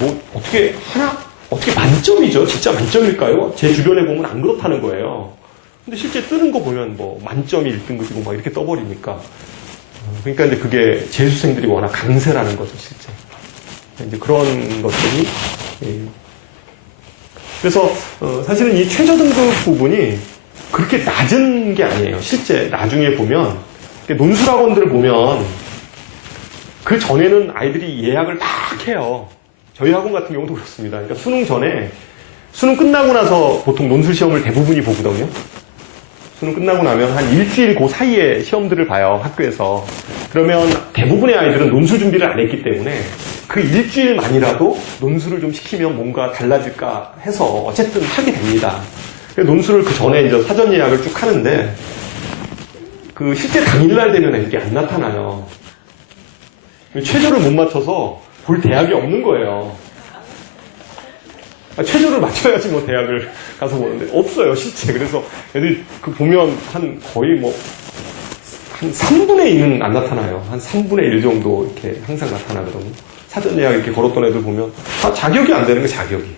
어떻게 만점이죠? 진짜 만점일까요? 제 주변에 보면 안 그렇다는 거예요. 근데 실제 뜨는 거 보면 만점이 1등급이고 막 이렇게 떠버리니까 그러니까 이제 그게 재수생들이 워낙 강세라는 거죠, 실제. 이제 그런 것들이 그래서 사실은 이 최저 등급 부분이 그렇게 낮은 게 아니에요. 실제 나중에 보면 논술학원들을 보면 그 전에는 아이들이 예약을 막 해요. 저희 학원 같은 경우도 그렇습니다. 그러니까 수능 끝나고 나서 보통 논술 시험을 대부분이 보거든요. 수능 끝나고 나면 한 일주일 그 사이에 시험들을 봐요, 학교에서. 그러면 대부분의 아이들은 논술 준비를 안 했기 때문에 그 일주일만이라도 논술을 좀 시키면 뭔가 달라질까 해서 어쨌든 하게 됩니다. 논술을 그 전에 이제 사전 예약을 쭉 하는데 그 실제 당일날 되면 이게 안 나타나요. 최저를 못 맞춰서 볼 대학이 없는 거예요. 최저를 맞춰야지 대학을 가서 보는데 없어요, 실제. 그래서 애들이 보면 거의 한 3분의 2는 안 나타나요. 한 3분의 1 정도 이렇게 항상 나타나거든요. 사전 예약 이렇게 걸었던 애들 보면 다 자격이 안 되는 게 자격이.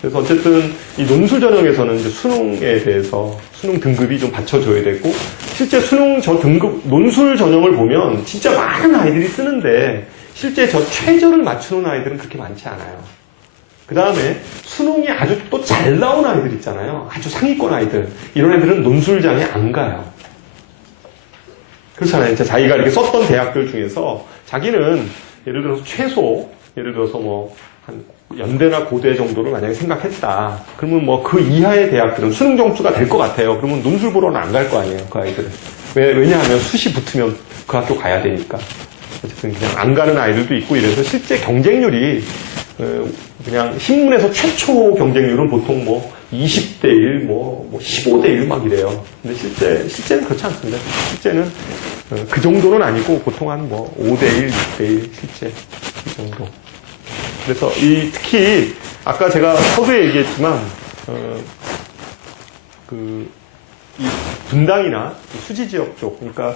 그래서 어쨌든 이 논술 전형에서는 이제 수능에 대해서 수능 등급이 좀 받쳐줘야 되고, 실제 수능 저 등급 논술 전형을 보면 진짜 많은 아이들이 쓰는데 실제 저 최저를 맞추는 아이들은 그렇게 많지 않아요. 그 다음에 수능이 아주 또 잘 나온 아이들 있잖아요. 아주 상위권 아이들. 이런 애들은 논술장에 안 가요. 그렇잖아요. 이제 자기가 이렇게 썼던 대학들 중에서 자기는 예를 들어서 최소, 예를 들어서 뭐 한 연대나 고대 정도를 만약에 생각했다. 그러면 뭐 그 이하의 대학들은 수능 점수가 될 것 같아요. 그러면 논술 보러는 안 갈 거 아니에요. 그 아이들은. 왜냐하면 수시 붙으면 그 학교 가야 되니까. 어쨌든 그냥 안 가는 아이들도 있고 이래서 실제 경쟁률이 그냥 신문에서 최초 경쟁률은 보통 뭐 20대 1, 뭐 15대 1 막 이래요. 근데 실제는 그렇지 않습니다. 실제는 그 정도는 아니고 보통 한 뭐 5대 1, 6대 1 실제 이 정도. 그래서 특히 아까 제가 서두에 얘기했지만 이 분당이나 수지 지역 쪽, 그러니까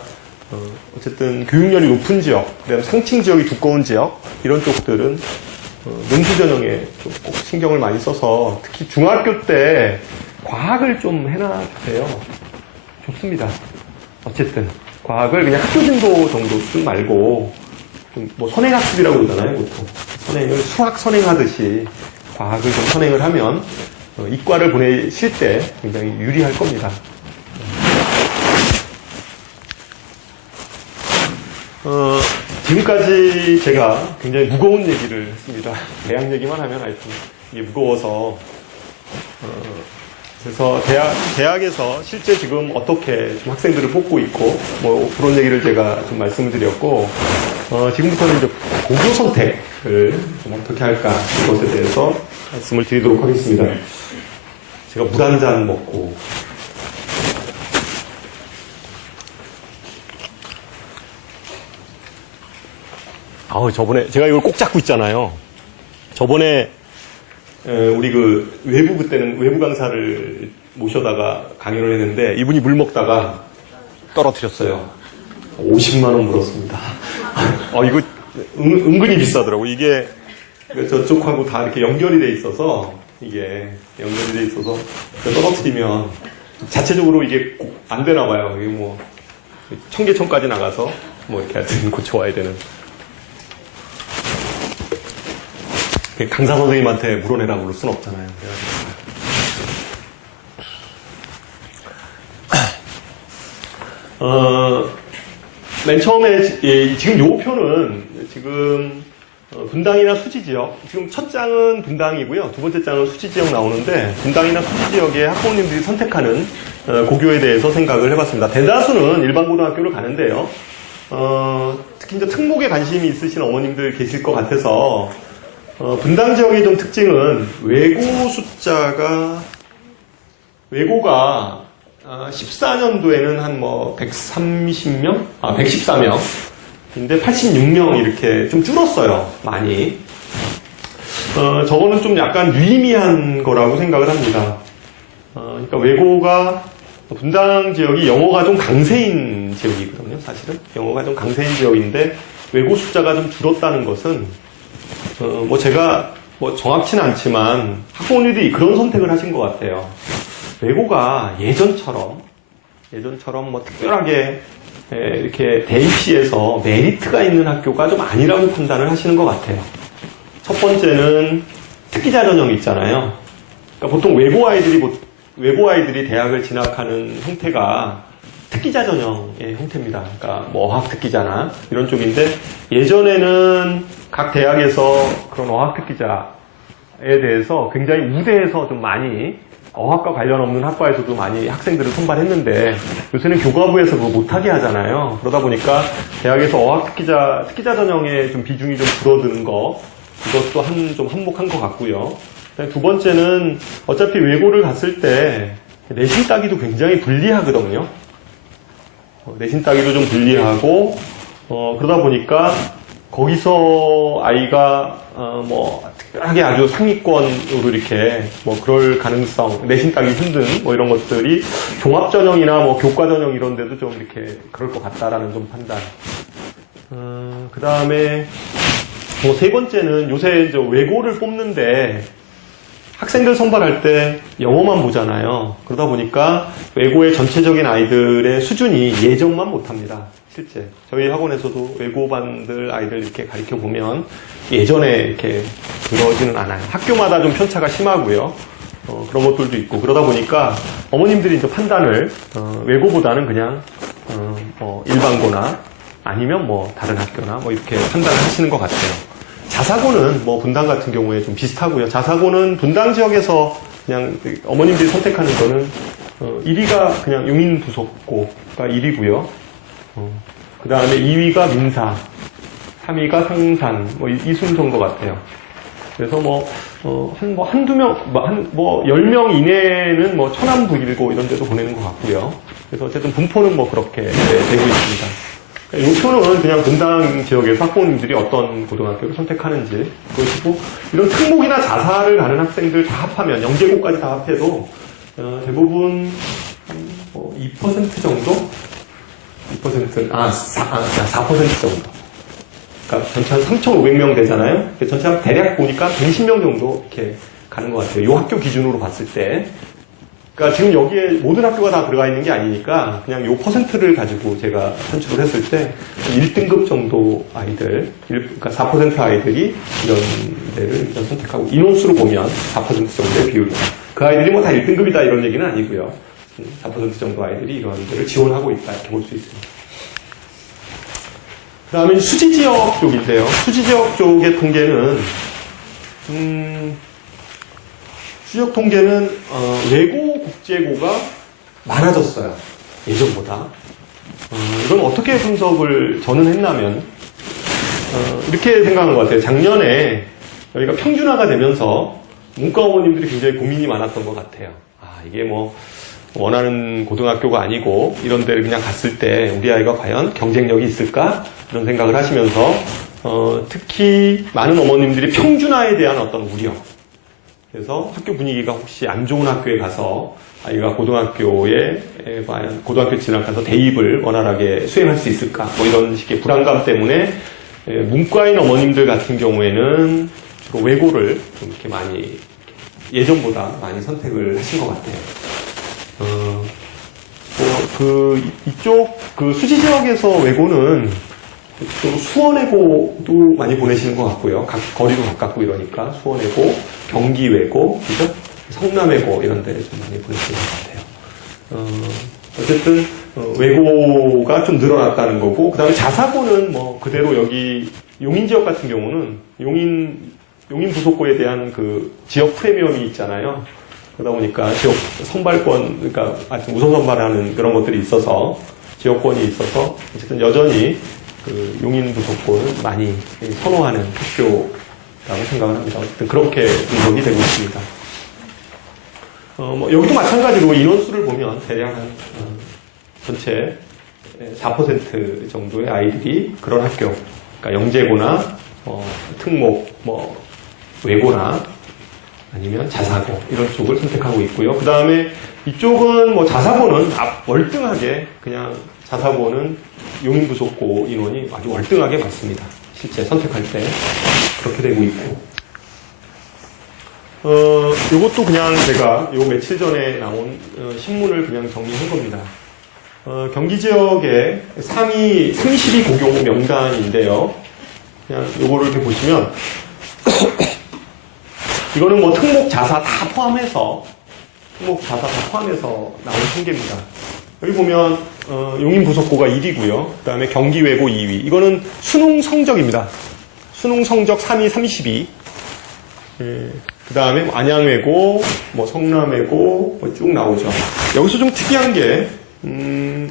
어쨌든 교육열이 높은 지역, 그다음 상층 지역이 두꺼운 지역 이런 쪽들은 논술 전형에 좀 꼭 신경을 많이 써서 특히 중학교 때 과학을 좀 해놔주세요. 좋습니다. 어쨌든 과학을 그냥 학교 진도 정도 수준 말고 좀 뭐 선행학습이라고 그러잖아요. 보통 선행을 수학 선행하듯이 과학을 좀 선행을 하면 이과를 보내실 때 굉장히 유리할 겁니다. 지금까지 제가 굉장히 무거운 얘기를 했습니다. 대학 얘기만 하면 하여튼 이게 무거워서 그래서 대학에서 실제 지금 어떻게 좀 학생들을 뽑고 있고 뭐 그런 얘기를 제가 좀 말씀을 드렸고 지금부터는 이제 고교 선택을 좀 어떻게 할까 그것에 대해서 말씀을 드리도록 하겠습니다. 제가 물 한 잔 먹고 저번에 제가 이걸 꼭 잡고 있잖아요. 저번에 우리 그때는 외부 강사를 모셔다가 강연을 했는데 이분이 물 먹다가 떨어뜨렸어요. 50만 원 물었습니다. 이거 은근히 비싸더라고. 이게 저쪽하고 다 이렇게 연결이 돼 있어서 떨어뜨리면 자체적으로 이게 안 되나 봐요. 이게 뭐 청계천까지 나가서 뭐 이렇게 하여튼 고쳐와야 되는. 강사 선생님한테 물어내라 그럴 순 없잖아요. 맨 처음에 지금 요 표는 지금 분당이나 수지 지역, 지금 첫 장은 분당이고요. 두 번째 장은 수지 지역 나오는데 분당이나 수지 지역의 학부모님들이 선택하는 고교에 대해서 생각을 해봤습니다. 대다수는 일반 고등학교를 가는데요. 특히 이제 특목에 관심이 있으신 어머님들 계실 것 같아서 분당 지역의 좀 특징은 외고가 14년도에는 한 뭐 130명? 114명. 근데 86명 이렇게 좀 줄었어요. 많이. 저거는 좀 약간 유의미한 거라고 생각을 합니다. 그러니까 외고가 분당 지역이 영어가 좀 강세인 지역이거든요. 사실은 영어가 좀 강세인 지역인데 외고 숫자가 좀 줄었다는 것은 제가 정확치는 않지만 학부모님들이 그런 선택을 하신 것 같아요. 외고가 예전처럼 특별하게 이렇게 대입시에서 메리트가 있는 학교가 좀 아니라고 판단을 하시는 것 같아요. 첫 번째는 특기자 전형이 있잖아요. 그러니까 보통 외고 아이들이 대학을 진학하는 형태가 특기자 전형의 형태입니다. 그러니까 어학 특기자나 이런 쪽인데 예전에는 각 대학에서 그런 어학 특기자에 대해서 굉장히 우대해서 좀 많이 어학과 관련 없는 학과에서도 많이 학생들을 선발했는데 요새는 교과부에서 그거 못하게 하잖아요. 그러다 보니까 대학에서 어학 특기자 전형의 좀 비중이 좀 줄어드는 이것도 좀 한몫한 것 같고요. 두 번째는 어차피 외고를 갔을 때 내신 따기도 굉장히 불리하거든요. 내신 따기도 좀 불리하고 그러다 보니까 거기서 아이가 뭐 특별하게 아주 상위권으로 이렇게 뭐 그럴 가능성, 내신 따기 힘든 뭐 이런 것들이 종합 전형이나 뭐 교과 전형 이런 데도 좀 이렇게 그럴 것 같다라는 좀 판단. 그 다음에 뭐 세 번째는 요새 이제 외고를 뽑는데 학생들 선발할 때 영어만 보잖아요. 그러다 보니까 외고의 전체적인 아이들의 수준이 예전만 못합니다. 실제 저희 학원에서도 외고반들 아이들 이렇게 가르쳐 보면 예전에 이렇게 그러지는 않아요. 학교마다 좀 편차가 심하고요. 그런 것들도 있고 그러다 보니까 어머님들이 이제 판단을 외고보다는 그냥 뭐 일반고나 아니면 뭐 다른 학교나 뭐 이렇게 판단을 하시는 것 같아요. 자사고는 뭐 분당 같은 경우에 좀 비슷하고요. 자사고는 분당 지역에서 그냥 어머님들이 선택하는 거는 1위가 그냥 용인부속고가 1위고요. 그 다음에 2위가 민사, 3위가 상산, 뭐 이 순 정도 같아요. 그래서 한두 명, 10명 이내는 뭐 천안 북일고 이런 데도 보내는 것 같고요. 그래서 어쨌든 분포는 뭐 그렇게 되고 있습니다. 이 표는 그냥 분당 지역에서 학부모님들이 어떤 고등학교를 선택하는지 그것이고, 이런 특목이나 자사를 가는 학생들 다 합하면, 영재고까지 다 합해도 대부분 2% 정도? 4% 정도. 그러니까 전체 한 3,500명 되잖아요. 전체 한 대략 보니까 120명 정도 이렇게 가는 것 같아요. 이 학교 기준으로 봤을 때. 그러니까 지금 여기에 모든 학교가 다 들어가 있는 게 아니니까 그냥 요 퍼센트를 가지고 제가 산출을 했을 때 1등급 정도 아이들, 그러니까 4% 아이들이 이런 데를 일단 선택하고, 인원수로 보면 4% 정도의 비율이다. 그 아이들이 뭐 다 1등급이다 이런 얘기는 아니고요. 4% 정도 아이들이 이런 데를 지원하고 있다 이렇게 볼 수 있습니다. 그 다음에 수지지역 쪽인데요. 수지지역 쪽의 통계는 수지지역 통계는 외고 국제고가 많아졌어요. 예전보다. 이건 어떻게 분석을 저는 했냐면 이렇게 생각한 것 같아요. 작년에 여기가 평준화가 되면서 문과 어머님들이 굉장히 고민이 많았던 것 같아요. 이게 뭐 원하는 고등학교가 아니고 이런 데를 그냥 갔을 때 우리 아이가 과연 경쟁력이 있을까? 이런 생각을 하시면서 특히 많은 어머님들이 평준화에 대한 어떤 우려, 그래서 학교 분위기가 혹시 안 좋은 학교에 가서 아이가 고등학교에 과연 고등학교 진학해서 대입을 원활하게 수행할 수 있을까? 뭐 이런 식의 불안감 때문에 문과인 어머님들 같은 경우에는 주로 외고를 좀 이렇게 많이 예전보다 많이 선택을 하신 것 같아요. 이쪽, 수지 지역에서 외고는 수원외고도 많이 보내시는 것 같고요. 거리도 가깝고 이러니까 수원외고, 경기외고, 그죠? 성남외고 이런 데 좀 많이 보내시는 것 같아요. 어쨌든, 외고가 좀 늘어났다는 거고, 그 다음에 자사고는 뭐 그대로 여기 용인 지역 같은 경우는 용인 부속고에 대한 그 지역 프리미엄이 있잖아요. 그러다 보니까 지역 선발권, 그러니까 우선 선발하는 그런 것들이 있어서, 지역권이 있어서, 어쨌든 여전히 그 용인 부속고는 많이 선호하는 학교라고 생각을 합니다. 어쨌든 그렇게 분석이 되고 있습니다. 여기도 마찬가지로 인원수를 보면 대략 한 전체 4% 정도의 아이들이 그런 학교, 그러니까 영재고나 특목, 외고나 아니면 자사고 이런 쪽을 선택하고 있고요. 그 다음에 이쪽은 자사고는 월등하게 그냥 자사고는 용인부속고 인원이 아주 월등하게 많습니다. 실제 선택할 때 그렇게 되고 있고, 요것도 그냥 제가 요 며칠 전에 나온 신문을 그냥 정리한 겁니다. 경기 지역의 상위 32고교 명단인데요. 그냥 요거를 이렇게 보시면 이거는 특목 자사 다 포함해서 나온 통계입니다. 여기 보면 용인 부속고가 1위고요. 그 다음에 경기외고 2위. 이거는 수능 성적입니다. 수능 성적 3위, 32. 그 다음에 안양외고, 성남외고 쭉 나오죠. 여기서 좀 특이한 게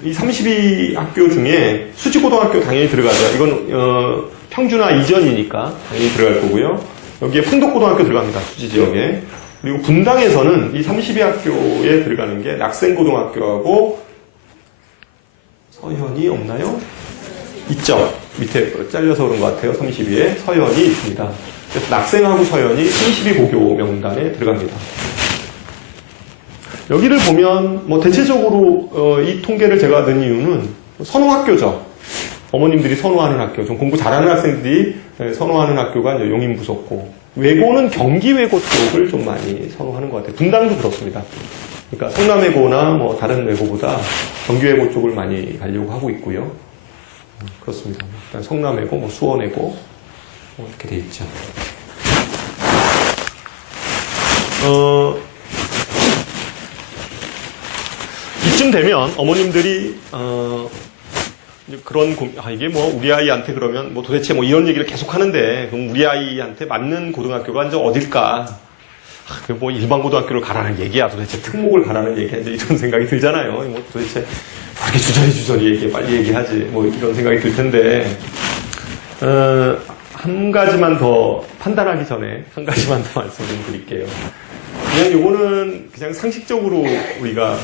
이 32 학교 중에 수지고등학교 당연히 들어가죠. 이건 평준화 이전이니까 당연히 들어갈 거고요. 여기에 풍덕고등학교 들어갑니다. 수지 지역에. 그리고 분당에서는 이 32학교에 들어가는 게 낙생고등학교하고 서현이 없나요? 있죠. 밑에 잘려서 그런 것 같아요. 32에 서현이 있습니다. 그래서 낙생하고 서현이 32고교 명단에 들어갑니다. 여기를 보면 뭐 대체적으로 이 통계를 제가 넣은 이유는 선호학교죠. 어머님들이 선호하는 학교, 좀 공부 잘하는 학생들이 선호하는 학교가 이제 용인부속고, 외고는 경기외고 쪽을 좀 많이 선호하는 것 같아요. 분당도 그렇습니다. 그러니까 성남외고나 뭐 다른 외고보다 경기외고 쪽을 많이 가려고 하고 있고요. 그렇습니다. 일단 성남외고, 뭐 수원외고 이렇게 돼 있죠. 이쯤 되면 어머님들이 그런 이게 뭐 우리 아이한테 그러면 뭐 도대체 뭐 이런 얘기를 계속 하는데 그럼 우리 아이한테 맞는 고등학교가 이제 어딜까? 뭐 일반 고등학교를 가라는 얘기야, 도대체 특목을 가라는 얘기야, 이제 이런 생각이 들잖아요. 뭐 도대체 그렇게 주저리 얘기해, 빨리 얘기하지, 뭐 이런 생각이 들 텐데 한 가지만 더 판단하기 전에 한 가지만 더 말씀 좀 드릴게요. 그냥 요거는 그냥 상식적으로 우리가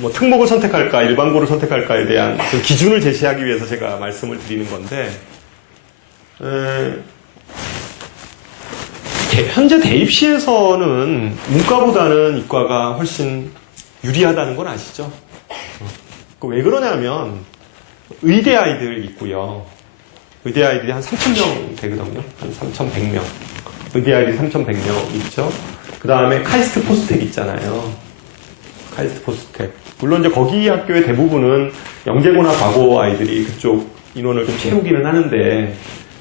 뭐 특목을 선택할까 일반고를 선택할까에 대한 그 기준을 제시하기 위해서 제가 말씀을 드리는 건데, 현재 대입시에서는 문과보다는 이과가 훨씬 유리하다는 건 아시죠? 왜 그러냐면 의대 아이들 있고요. 의대 아이들이 한 3,000명 되거든요. 한 3,100명. 의대 아이들이 3,100명 있죠. 그 다음에 카이스트 포스텍 있잖아요. 카이스트 포스텍. 물론 이제 거기 학교의 대부분은 영재고나 과고 아이들이 그쪽 인원을 좀 채우기는 하는데,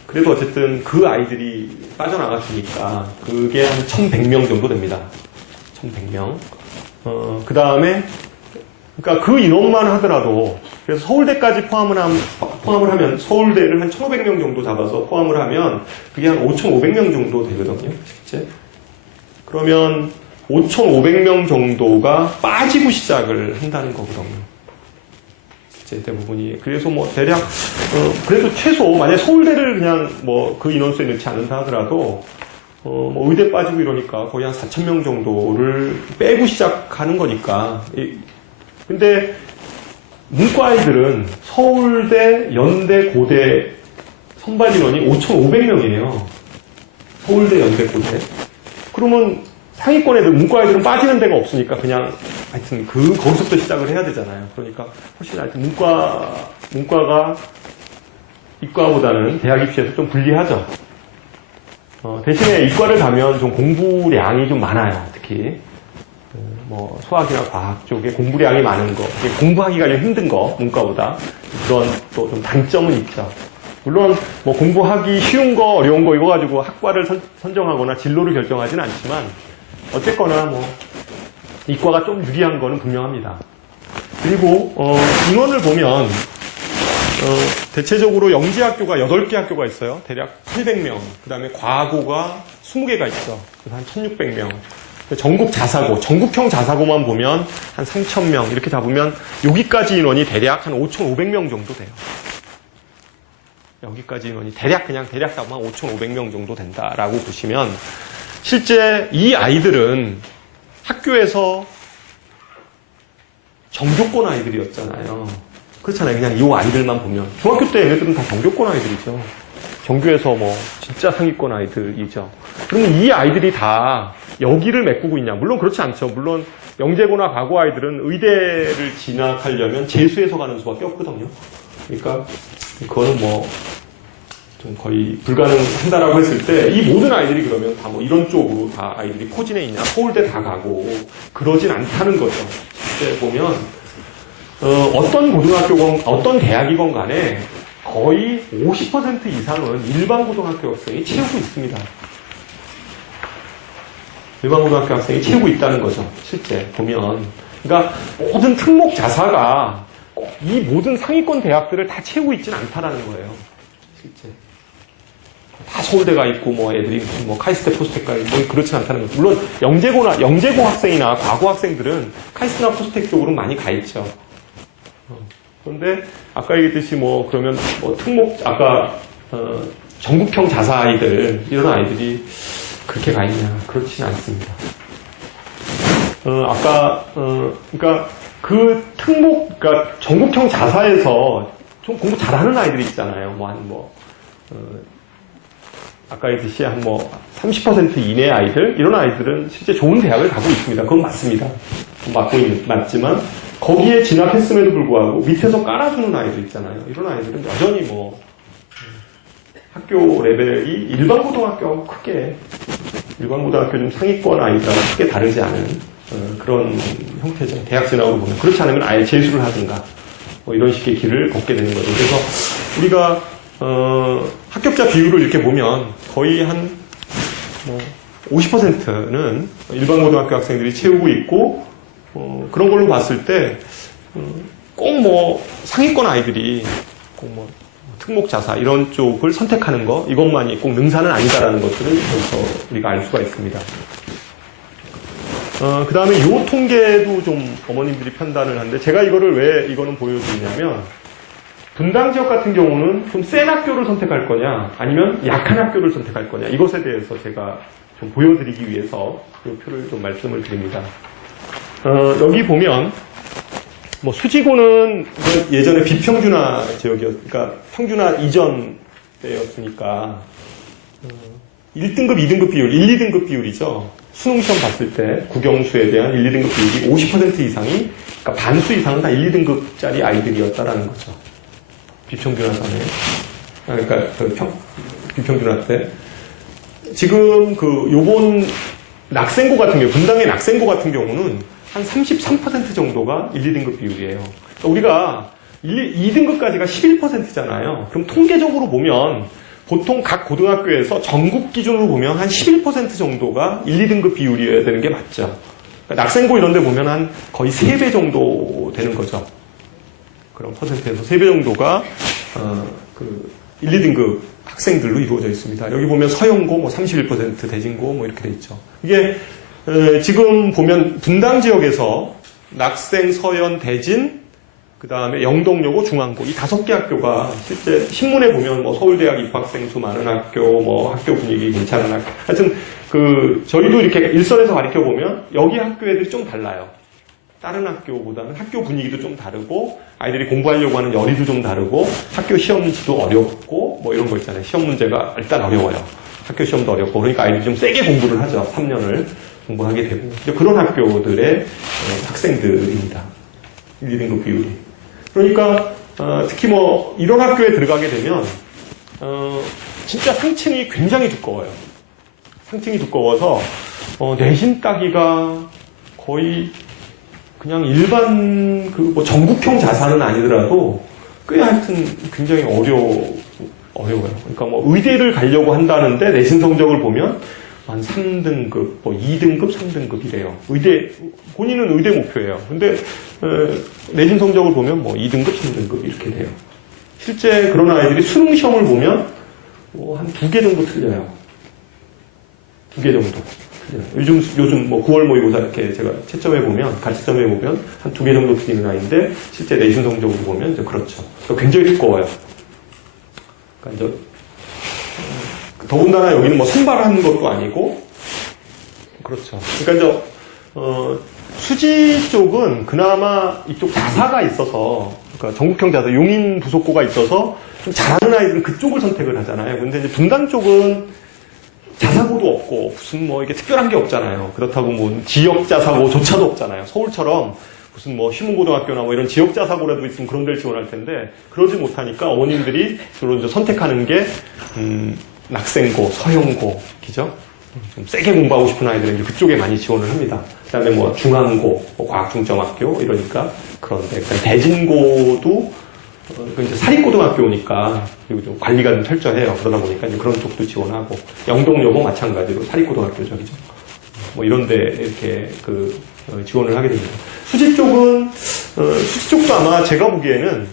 그래도 어쨌든 그 아이들이 빠져나갔으니까 그게 한 1,100명 정도 됩니다. 1,100명. 그 다음에, 그러니까 그 인원만 하더라도, 그래서 서울대까지 포함을 하면 서울대를 한 1,500명 정도 잡아서 포함을 하면 그게 한 5,500명 정도 되거든요, 실제. 그러면 5,500명 정도가 빠지고 시작을 한다는 거거든요. 실제 대부분이. 그래서 뭐 대략 그래도 최소 만약 서울대를 그냥 뭐 그 인원수에 넣지 않는다 하더라도 뭐 의대 빠지고 이러니까 거의 한 4,000명 정도를 빼고 시작하는 거니까. 근데 문과 아이들은 서울대, 연대, 고대 선발 인원이 5,500명이에요. 서울대, 연대, 고대. 그러면 상위권 애들, 문과 애들은 빠지는 데가 없으니까 그냥 하여튼 거기서부터 시작을 해야 되잖아요. 그러니까 훨씬 하여튼 문과가 이과보다는 대학 입시에서 좀 불리하죠. 대신에 이과를 가면 좀 공부량이 좀 많아요. 특히 뭐 수학이나 과학 쪽에 공부량이 많은 거, 공부하기가 좀 힘든 거, 문과보다 그런 또 좀 단점은 있죠. 물론 뭐 공부하기 쉬운 거, 어려운 거 이거 가지고 학과를 선정하거나 진로를 결정하지는 않지만 어쨌거나 뭐 이과가 좀 유리한 거는 분명합니다. 그리고 인원을 보면 대체적으로 영재학교가 8개 학교가 있어요. 대략 800명. 그 다음에 과고가 20개가 있어. 그래서 한 1600명. 전국 자사고, 전국형 자사고만 보면 한 3000명 이렇게 잡으면 여기까지 인원이 대략 한 5500명 정도 돼요. 여기까지 인원이 대략 잡으면 5,500명 정도 된다라고 보시면, 실제 이 아이들은 학교에서 정교권 아이들이었잖아요. 그렇잖아요. 그냥 이 아이들만 보면. 중학교 때 얘네들은 다 정교권 아이들이죠. 정교에서 뭐 진짜 상위권 아이들이죠. 그러면 이 아이들이 다 여기를 메꾸고 있냐? 물론 그렇지 않죠. 물론 영재고나 과고 아이들은 의대를 진학하려면 재수해서 가는 수밖에 없거든요. 그러니까 그거는 뭐 좀 거의 불가능한다라고 했을 때 이 모든 아이들이 그러면 다 뭐 이런 쪽으로 다 아이들이 포진해 있냐? 서울대 다 가고 그러진 않다는 거죠. 실제 보면 어떤 고등학교건 어떤 대학이건 간에 거의 50% 이상은 일반 고등학교 학생이 채우고 있습니다. 일반 고등학교 학생이 채우고 있다는 거죠. 실제 보면. 그러니까 모든 특목 자사가 꼭 이 모든 상위권 대학들을 다 채우고 있지는 않다라는 거예요. 실제. 다 서울대가 있고 뭐 애들이 뭐 카이스트 포스텍가 있고 뭐 그렇지 않다는 거죠. 물론 영재고 학생이나 과고 학생들은 카이스트나 포스텍 쪽으로 많이 가 있죠. 그런데 아까 얘기했듯이 뭐 그러면 뭐 특목 아까 전국형 자사 아이들 이런 아이들이 그렇게 가 있냐? 그렇지는 않습니다. 그러니까 그 특목 그러니까 전국형 자사에서 좀 공부 잘하는 아이들이 있잖아요. 아까 했듯이 한 30% 이내 아이들, 이런 아이들은 실제 좋은 대학을 가고 있습니다. 그건 맞습니다. 맞지만, 거기에 진학했음에도 불구하고 밑에서 깔아주는 아이들 있잖아요. 이런 아이들은 여전히 학교 레벨이 일반 고등학교하고 일반 고등학교 좀 상위권 아이들하고 크게 다르지 않은 그런 형태죠. 대학 진학으로 보면. 그렇지 않으면 아예 재수를 하든가, 이런 식의 길을 걷게 되는 거죠. 그래서 우리가 합격자 비율을 이렇게 보면 거의 한 50%는 일반 고등학교 학생들이 채우고 있고, 그런 걸로 봤을 때 꼭 상위권 아이들이 꼭 특목자사 이런 쪽을 선택하는 거, 이것만이 꼭 능사는 아니다라는 것들을 여기서 우리가 알 수가 있습니다. 그 다음에 요 통계도 좀 어머님들이 판단을 하는데, 제가 이거를 왜 이거는 보여드리냐면, 분당 지역 같은 경우는 좀 센 학교를 선택할 거냐, 아니면 약한 학교를 선택할 거냐, 이것에 대해서 제가 좀 보여드리기 위해서 이 표를 좀 말씀을 드립니다. 여기 보면, 수지고는 예전에 비평준화 지역이었으니까, 평준화 이전 때였으니까, 1등급, 2등급 비율, 1, 2등급 비율이죠. 수능시험 봤을 때 국영수에 대한 1, 2등급 비율이 50% 이상이, 그러니까 반수 이상은 다 1, 2등급짜리 아이들이었다라는 거죠. 비평준화 전에. 그러니까 비평준화 때. 지금 요번 낙생고 같은 경우, 분당의 낙생고 같은 경우는 한 33% 정도가 1, 2등급 비율이에요. 그러니까 우리가 2등급까지가 11%잖아요. 그럼 통계적으로 보면 보통 각 고등학교에서 전국 기준으로 보면 한 11% 정도가 1, 2등급 비율이어야 되는 게 맞죠. 그러니까 낙생고 이런 데 보면 한 거의 3배 정도 되는 거죠. 그런 퍼센트에서 3배 정도가 1, 2등급 학생들로 이루어져 있습니다. 여기 보면 서영고 31%, 대진고 이렇게 돼 있죠. 이게 지금 보면 분당 지역에서 낙생, 서연, 대진, 그 다음에 영동여고, 중앙고 이 5개 학교가 실제 신문에 보면 서울대학 입학생 수 많은 학교, 학교 분위기 괜찮은 학교. 하여튼 저희도 이렇게 일선에서 가르쳐 보면 여기 학교 애들이 좀 달라요. 다른 학교보다는 학교 분위기도 좀 다르고, 아이들이 공부하려고 하는 열의도 좀 다르고, 학교 시험지도 어렵고, 이런 거 있잖아요. 시험 문제가 일단 어려워요. 학교 시험도 어렵고, 그러니까 아이들이 좀 세게 공부를 하죠. 3년을 공부하게 되고. 그런 학교들의 학생들입니다. 1, 2등급 비율이. 그러니까, 특히 이런 학교에 들어가게 되면, 진짜 상층이 굉장히 두꺼워요. 상층이 두꺼워서, 내신 따기가 거의 그냥 일반 전국형 자산은 아니더라도 꽤 하여튼 굉장히 어려워요. 그러니까 의대를 가려고 한다는데 내신 성적을 보면 한 3등급, 2등급, 3등급이래요. 본인은 의대 목표예요. 근데 내신 성적을 보면 2등급, 3등급 이렇게 돼요. 실제 그런 아이들이 수능 시험을 보면 한 2개 정도 틀려요. 2개 정도. 요즘 9월 모의고사 이렇게 제가 채점해 보면, 가채점해 보면 한 2개 정도 틀리는 아이인데 실제 내신 성적으로 보면 이제 그렇죠. 굉장히 두꺼워요. 그러니까 이제 더군다나 여기는 선발하는 것도 아니고 그렇죠. 그러니까 이제 수지 쪽은 그나마 이쪽 자사가 있어서, 그러니까 전국형 자사, 용인 부속고가 있어서 좀 잘하는 아이들은 그쪽을 선택을 하잖아요. 근데 이제 분당 쪽은 자사고도 없고 무슨 이게 특별한 게 없잖아요. 그렇다고 지역 자사고조차도 없잖아요. 서울처럼 무슨 휘문고등학교나 이런 지역 자사고라도 있으면 그런 데를 지원할 텐데 그러지 못하니까 어머님들이 주로 이제 선택하는 게 낙생고, 서영고, 그죠? 좀 세게 공부하고 싶은 아이들은 이제 그쪽에 많이 지원을 합니다. 그다음에 중앙고, 과학중점학교 이러니까 그런데 대진고도 이제 사립고등학교니까 그리고 좀 관리가 좀 철저해요. 그러다 보니까 이제 그런 쪽도 지원하고, 영동여고 마찬가지로 사립고등학교죠, 그죠? 이런데 이렇게 지원을 하게 됩니다. 수지 쪽도 아마 제가 보기에는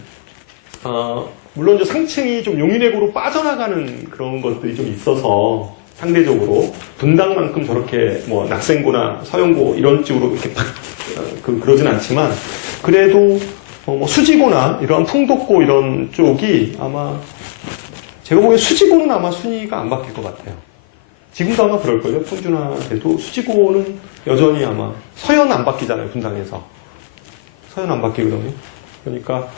물론 이제 상층이 좀 용인외고로 빠져나가는 그런 것들이 좀 있어서 상대적으로 분당만큼 저렇게 낙생고나 서영고 이런 쪽으로 이렇게 그러진 않지만 그래도 수지고나 이런 풍덕고 이런 쪽이 아마 제가 보기엔 수지고는 아마 순위가 안 바뀔 것 같아요. 지금도 아마 그럴걸요. 평준화돼도 수지고는 여전히 아마 서현 안 바뀌잖아요. 분당에서 서현 안 바뀌거든요. 그러니까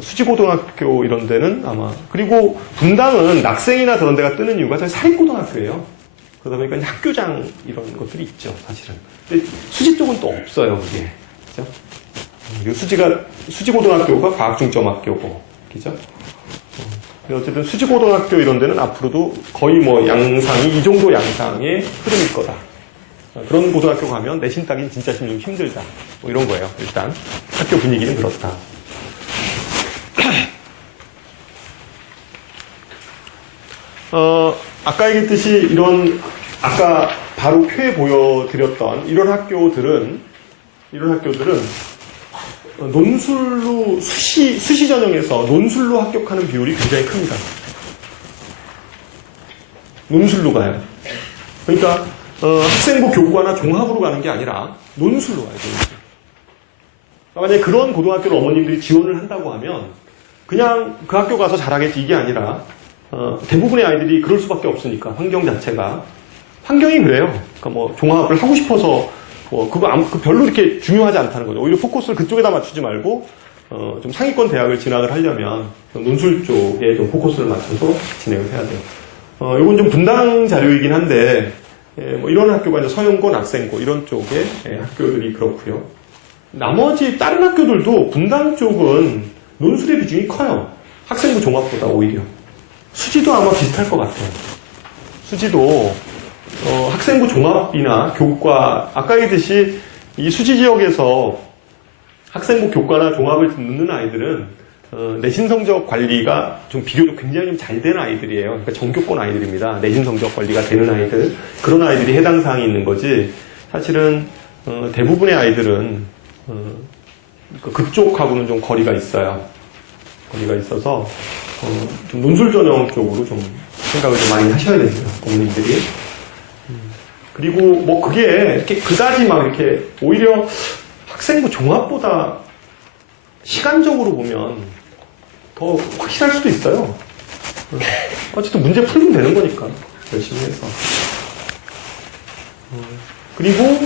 수지고등학교 이런 데는 아마 그리고 분당은 낙생이나 그런 데가 뜨는 이유가 저희 사립고등학교예요. 그러다 보니까 이제 학교장 이런 것들이 있죠, 사실은. 근데 수지 쪽은 또 없어요, 그게. 그죠? 그리고 수지고등학교가 과학중점학교고, 그죠? 어쨌든 수지고등학교 이런 데는 앞으로도 거의 뭐 양상이 이 정도 양상의 흐름일 거다. 그런 고등학교 가면 내신 따긴 진짜 좀 힘들다. 뭐 이런 거예요, 일단. 학교 분위기는 그렇다. 아까 얘기했듯이 이런, 아까 바로 표에 보여드렸던 이런 학교들은 논술로, 수시 전형에서 논술로 합격하는 비율이 굉장히 큽니다. 논술로 가요. 그러니까, 학생부 교과나 종합으로 가는 게 아니라 논술로 가요, 논술. 만약에 그런 고등학교를 어머님들이 지원을 한다고 하면 그냥 그 학교 가서 잘하겠지 이게 아니라 대부분의 아이들이 그럴 수밖에 없으니까 환경 자체가 환경이 그래요. 그러니까 뭐 종합을 하고 싶어서 그거 별로 이렇게 중요하지 않다는 거죠. 오히려 포커스를 그쪽에다 맞추지 말고 좀 상위권 대학을 진학을 하려면 논술 쪽에 좀 포커스를 맞춰서 진행을 해야 돼요. 이건 좀 분당 자료이긴 한데 뭐 이런 학교가 이제 서영고, 낙생고 이런 쪽의 학교들이 그렇고요. 나머지 다른 학교들도 분당 쪽은 논술의 비중이 커요. 학생부 종합보다 오히려. 수지도 아마 비슷할 것 같아요. 수지도 학생부 종합이나 교과, 아까 얘기했듯이 이 수지 지역에서 학생부 교과나 종합을 듣는 아이들은 내신 성적 관리가 좀 비교적 굉장히 좀 잘 되는 아이들이에요. 그러니까 전교권 아이들입니다. 내신 성적 관리가 되는 아이들. 그런 아이들이 해당 사항이 있는 거지. 사실은 대부분의 아이들은 그쪽하고는 좀 거리가 있어요. 거리가 있어서 좀 논술 전형 쪽으로 좀 생각을 좀 많이 하셔야 됩니다. 부모님들이. 그리고 뭐 그게 이렇게 그다지 막 이렇게 오히려 학생부 종합보다 시간적으로 보면 더 확실할 수도 있어요. 어쨌든 문제 풀면 되는 거니까 열심히 해서. 그리고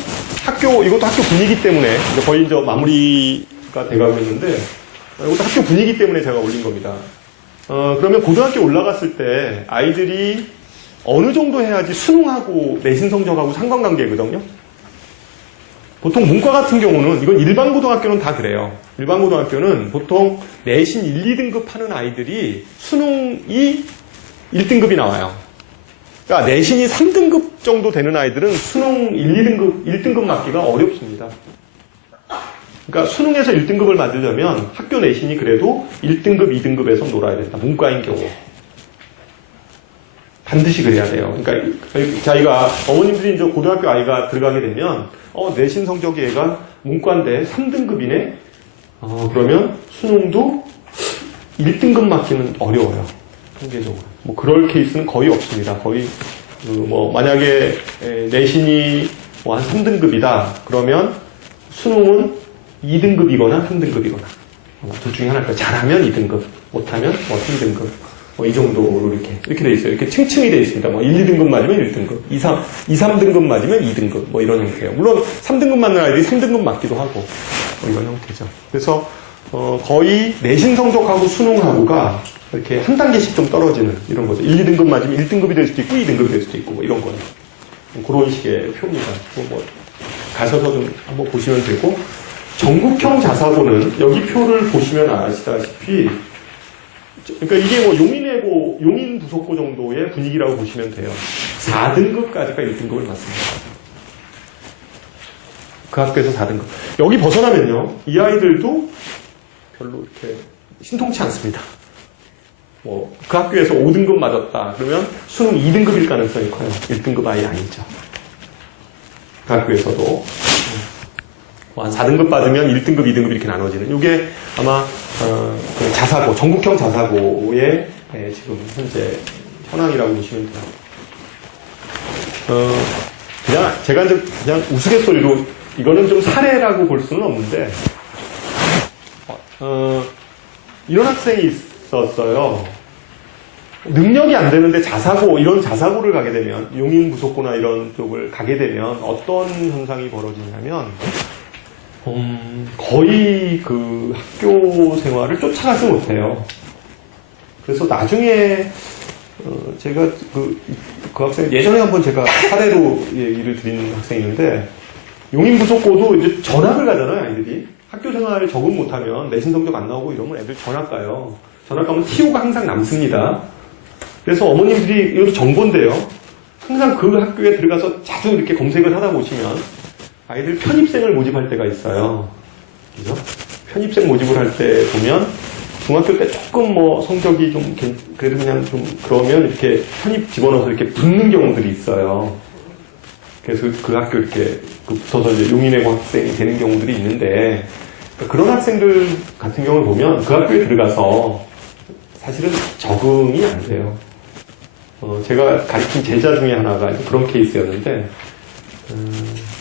이것도 학교 분위기 때문에 이제 거의 이제 마무리가 돼가고 있는데 이것도 학교 분위기 때문에 제가 올린 겁니다. 그러면 고등학교 올라갔을 때 아이들이 어느 정도 해야지 수능하고 내신 성적하고 상관관계거든요. 보통 문과 같은 경우는 이건 일반 고등학교는 다 그래요. 일반 고등학교는 보통 내신 1, 2등급 하는 아이들이 수능이 1등급이 나와요. 그러니까 내신이 3등급 정도 되는 아이들은 수능 1등급 맞기가 어렵습니다. 그러니까 수능에서 1등급을 맞으려면 학교 내신이 그래도 1등급, 2등급에서 놀아야 된다. 문과인 경우. 반드시 그래야 돼요. 그러니까 자기가 어머님들이 이제 고등학교 아이가 들어가게 되면 내신 성적이 얘가 문과인데 3등급이네. 그러면 수능도 1등급 맞기는 어려워요. 통계적으로. 뭐 그럴 케이스는 거의 없습니다. 거의 뭐 만약에 내신이 뭐 한 3등급이다. 그러면 수능은 2등급이거나 3등급이거나 둘 중에 하나일 거예요. 잘하면 2등급, 못하면 뭐 3등급. 뭐 이 정도로 이렇게 돼 있어요. 이렇게 층층이 돼 있습니다. 뭐 1, 2등급 맞으면 1등급, 2, 3등급 맞으면 2등급, 뭐 이런 형태예요. 물론 3등급 맞는 아이들이 3등급 맞기도 하고, 뭐 이런 형태죠. 그래서, 거의 내신 성적하고 수능하고가 이렇게 한 단계씩 좀 떨어지는 이런 거죠. 1, 2등급 맞으면 1등급이 될 수도 있고, 2등급이 될 수도 있고, 뭐 이런 거예요. 그런 식의 표입니다. 뭐 가셔서 좀 한번 보시면 되고, 전국형 자사고는 여기 표를 보시면 아시다시피, 그러니까 이게 뭐 용인 부속고 정도의 분위기라고 보시면 돼요. 4등급까지가 1등급을 맞습니다. 그 학교에서 4등급. 여기 벗어나면요, 이 아이들도 별로 이렇게 신통치 않습니다. 뭐, 그 학교에서 5등급 맞았다. 그러면 수능 2등급일 가능성이 커요. 1등급 아이 아니죠. 그 학교에서도. 한 4등급 받으면 1등급, 2등급 이렇게 나눠지는. 이게 아마 그 자사고, 전국형 자사고의 지금 현재 현황이라고 보시면 돼요. 그냥 제가 이제 그냥 우스갯소리로 이거는 좀 사례라고 볼 수는 없는데 이런 학생이 있었어요. 능력이 안 되는데 이런 자사고를 가게 되면 용인 부속고나 이런 쪽을 가게 되면 어떤 현상이 벌어지냐면 거의 그 학교 생활을 쫓아가지 못해요. 그래서 나중에 제가 그 학생 예전에 한번 제가 사례로 얘기를 드린 학생이 있는데 용인부속고도 이제 전학을 가잖아요, 아이들이. 학교 생활에 적응 못하면 내신 성적 안 나오고 이러면 애들 전학 가요. 전학 가면 TO가 항상 남습니다. 그래서 어머님들이 이것도 정보인데요. 항상 그 학교에 들어가서 자주 이렇게 검색을 하다 보시면 아이들 편입생을 모집할 때가 있어요. 그죠? 편입생 모집을 할 때 보면 중학교 때 조금 뭐 성적이 좀 그래도 그냥 좀 그러면 이렇게 편입 집어넣어서 이렇게 붙는 경우들이 있어요. 그래서 그 학교 이렇게 붙어서 이제 용인외고 학생이 되는 경우들이 있는데 그런 학생들 같은 경우를 보면 그 학교에 들어가서 사실은 적응이 안 돼요. 제가 가르친 제자 중에 하나가 그런 케이스였는데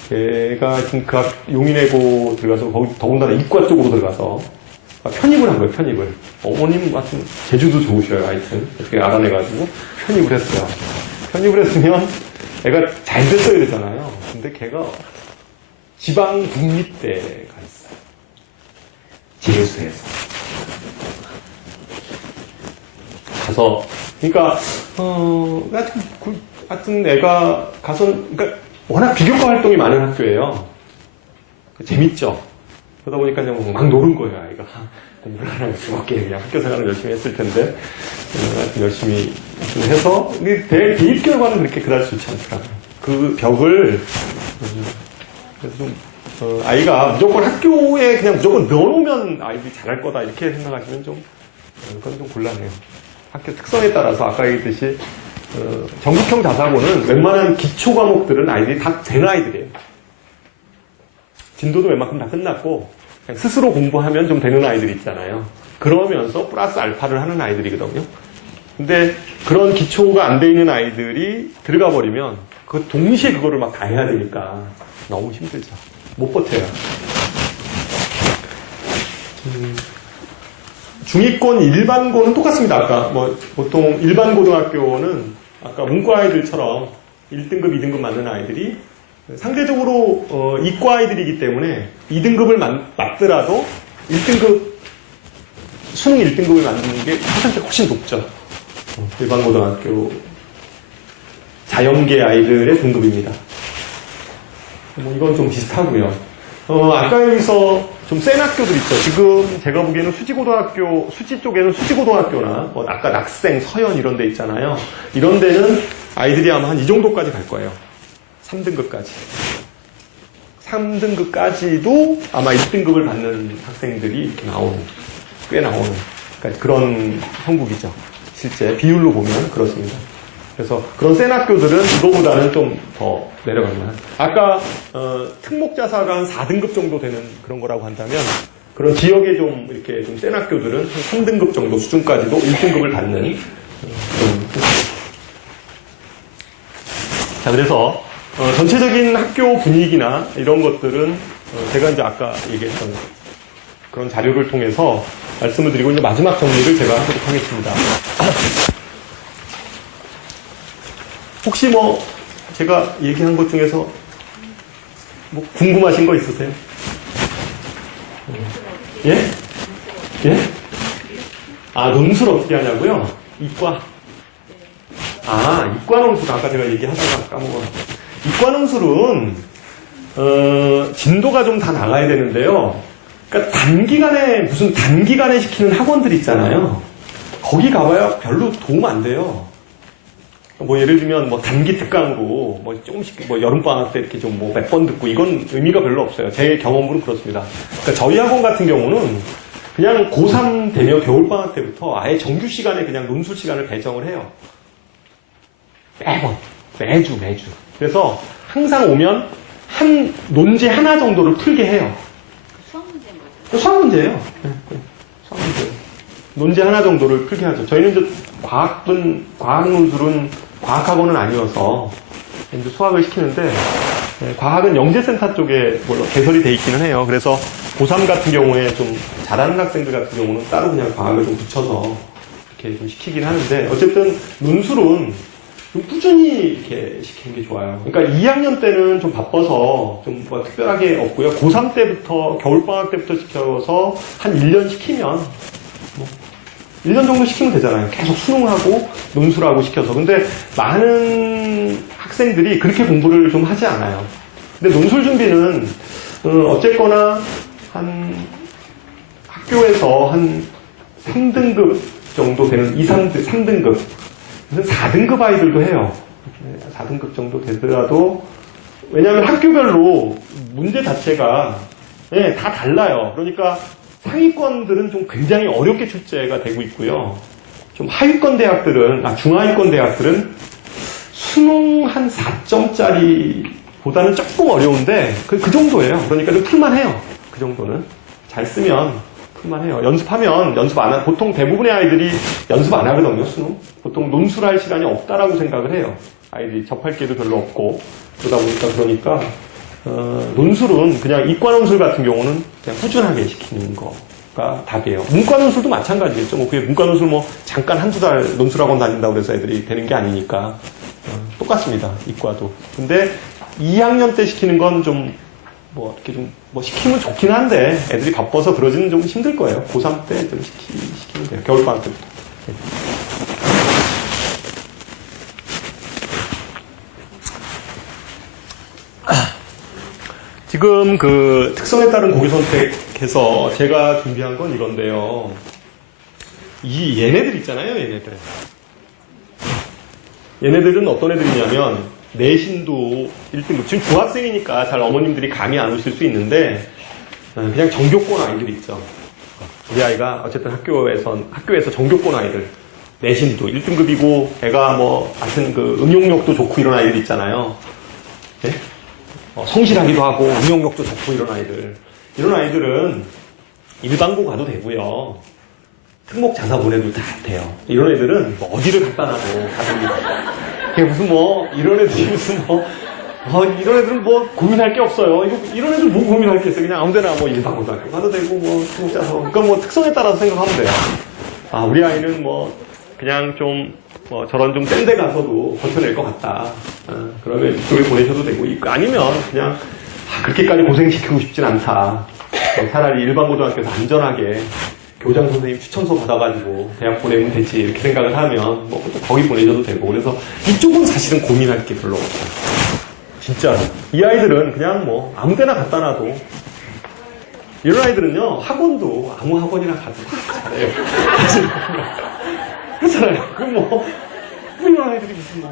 걔가 지금 그 용인외고 들어가서 거기 더군다나 이과 쪽으로 들어가서 편입을 한 거예요. 편입을. 어머님 같은 제주도 좋으셔요. 하여튼 어떻게 알아내가지고 편입을 했어요. 편입을 했으면 애가 잘 됐어야 되잖아요. 근데 걔가 지방 국립대에 가 있어요. 재수해서 가서 그러니까 하여튼 애가 가서 그러니까 워낙 비교과 활동이 많은 학교예요. 재밌죠. 그러다 보니까 그냥 막 노는 거예요, 아이가. 공부를 안 하고 즐겁게 그냥 학교 생활을 열심히 했을 텐데, 열심히 해서, 대입 결과는 그렇게 그다지 좋지 않더라고요. 그 벽을, 그래서 좀, 아이가 무조건 학교에 그냥 무조건 넣어놓으면 아이들이 잘할 거다, 이렇게 생각하시면 좀, 그건 좀 곤란해요. 학교 특성에 따라서 아까 얘기했듯이, 전국형 자사고는 웬만한 기초 과목들은 아이들이 다 된 아이들이에요. 진도도 웬만큼 다 끝났고 그냥 스스로 공부하면 좀 되는 아이들이 있잖아요. 그러면서 플러스 알파를 하는 아이들이거든요. 근데 그런 기초가 안 돼 있는 아이들이 들어가 버리면 그 동시에 그거를 막 다 해야 되니까 너무 힘들죠. 못 버텨요. 중위권 일반고는 똑같습니다. 아까 뭐 보통 일반 고등학교는 아까 문과 아이들처럼 1등급, 2등급 맞는 아이들이 상대적으로 이과 아이들이기 때문에 2등급을 맞더라도 1등급 수능 1등급을 만드는 게 퍼센트가 훨씬 높죠. 일반 고등학교 자연계 아이들의 등급입니다. 뭐 이건 좀 비슷하고요. 아까 여기서 좀 센 학교들 있죠. 지금 제가 보기에는 수지고등학교, 수지 쪽에는 수지고등학교나 뭐 아까 낙생, 서현 이런 데 있잖아요. 이런 데는 아이들이 아마 한 이 정도까지 갈 거예요. 3등급까지. 3등급까지도 아마 1등급을 받는 학생들이 이렇게 꽤 나오는, 그러니까 그런 형국이죠. 실제 비율로 보면 그렇습니다. 그래서 그런 센 학교들은 이거보다는 좀 더 내려가면 아까 특목자사가 한 4등급 정도 되는 그런 거라고 한다면 그런 지역에 좀 이렇게 좀 센 학교들은 한 3등급 정도 수준까지도 1등급을 받는 자, 그래서 전체적인 학교 분위기나 이런 것들은 제가 이제 아까 얘기했던 그런 자료를 통해서 말씀을 드리고 이제 마지막 정리를 제가 하도록 하겠습니다. 혹시 뭐 제가 얘기한 것 중에서 뭐 궁금하신 거 있으세요? 예? 예? 아, 논술 어떻게 하냐고요? 이과. 아, 이과 논술 아까 제가 얘기하다가 까먹었어요. 이과 논술은 진도가 좀 다 나가야 되는데요. 그러니까 단기간에 시키는 학원들 있잖아요. 거기 가봐야 별로 도움 안 돼요. 뭐 예를 들면 뭐 단기 특강으로 뭐 조금씩 뭐 여름방학 때 이렇게 좀 뭐 몇 번 듣고 이건 의미가 별로 없어요. 제 경험으로는 그렇습니다. 그러니까 저희 학원 같은 경우는 그냥 고3 되면 겨울방학 때부터 아예 정규 시간에 그냥 논술 시간을 배정을 해요. 매주. 그래서 항상 오면 한 논제 하나 정도를 풀게 해요. 수학 문제인 수학 거죠? 문제예요. 수학 문제. 논제 하나 정도를 풀게 하죠. 저희는 이제 과학 논술은 과학학원은 아니어서 이제 수학을 시키는데 과학은 영재센터 쪽에 물론 개설이 돼 있기는 해요. 그래서 고3 같은 경우에 좀 잘하는 학생들 같은 경우는 따로 그냥 과학을 좀 붙여서 이렇게 좀 시키긴 하는데 어쨌든 논술은 좀 꾸준히 이렇게 시키는 게 좋아요. 그러니까 2학년 때는 좀 바빠서 좀 뭐 특별하게 없고요. 고3 때부터, 겨울방학 때부터 시켜서 한 1년 시키면, 뭐 1년 정도 시키면 되잖아요. 계속 수능하고 논술하고 시켜서. 근데 많은 학생들이 그렇게 공부를 좀 하지 않아요. 근데 논술 준비는, 어쨌거나 한 학교에서 한 3등급 정도 되는, 3등급. 무슨 4등급 아이들도 해요. 4등급 정도 되더라도, 왜냐하면 학교별로 문제 자체가, 예, 다 달라요. 그러니까 상위권들은 좀 굉장히 어렵게 출제가 되고 있고요. 좀 하위권 대학들은, 중하위권 대학들은 수능 한 4점짜리 보다는 조금 어려운데, 그 정도예요. 그러니까 좀 풀만해요. 그 정도는. 잘 쓰면 풀만해요. 연습하면, 보통 대부분의 아이들이 연습 안 하거든요, 수능. 보통 논술할 시간이 없다라고 생각을 해요. 아이들이 접할 기회도 별로 없고, 그러니까, 논술은 그냥 이과 논술 같은 경우는 그냥 꾸준하게 시키는 거가 답이에요. 문과 논술도 마찬가지겠죠. 뭐, 그게 문과 논술 뭐, 잠깐 한두 달 논술학원 다닌다고 해서 애들이 되는 게 아니니까. 똑같습니다. 이과도. 근데 2학년 때 시키는 건 좀, 이렇게 좀, 시키면 좋긴 한데, 애들이 바빠서 그러지는 좀 힘들 거예요. 고3 때 좀 시키면 돼요. 겨울방학 때부터. 네. 지금 그 특성에 따른 고교 선택해서 제가 준비한 건 이건데요. 얘네들 있잖아요, 얘네들. 얘네들은 어떤 애들이냐면, 내신도 1등급. 지금 중학생이니까 잘 어머님들이 감이 안 오실 수 있는데, 그냥 전교권 아이들 있죠. 우리 아이가 어쨌든 학교에서 전교권 아이들. 내신도 1등급이고, 애가 하여튼 그 응용력도 좋고 이런 아이들 있잖아요. 네? 성실하기도 하고, 응용력도 좋고 이런 아이들. 이런 아이들은 일반고 가도 되고요. 특목 자사 보내도 다 돼요. 이런 애들은 어디를 갖다 놔도 다 됩니다. 이런 애들이 이런 애들은 고민할 게 없어요. 이런 애들 뭐 고민할 게 있어요. 그냥 아무 데나 일반고등학교 가도 되고, 특목 자사. 그러니까 특성에 따라서 생각하면 돼요. 우리 아이는 그냥 좀, 저런 좀 센 데 가서도 버텨낼 것 같다. 그러면 이쪽에 보내셔도 되고, 아니면 그냥, 그렇게까지 고생시키고 싶진 않다. 차라리 일반고등학교에서 안전하게 교장 선생님 추천서 받아가지고 대학 보내면 되지. 이렇게 생각을 하면, 또 거기 보내셔도 되고. 그래서 이쪽은 사실은 고민할 게 별로 없어요. 진짜로. 이 아이들은 그냥 아무 데나 갖다 놔도, 이런 아이들은요, 학원도 아무 학원이나 가도 다 잘해요. 그렇잖아요. 이런 아이들이 무슨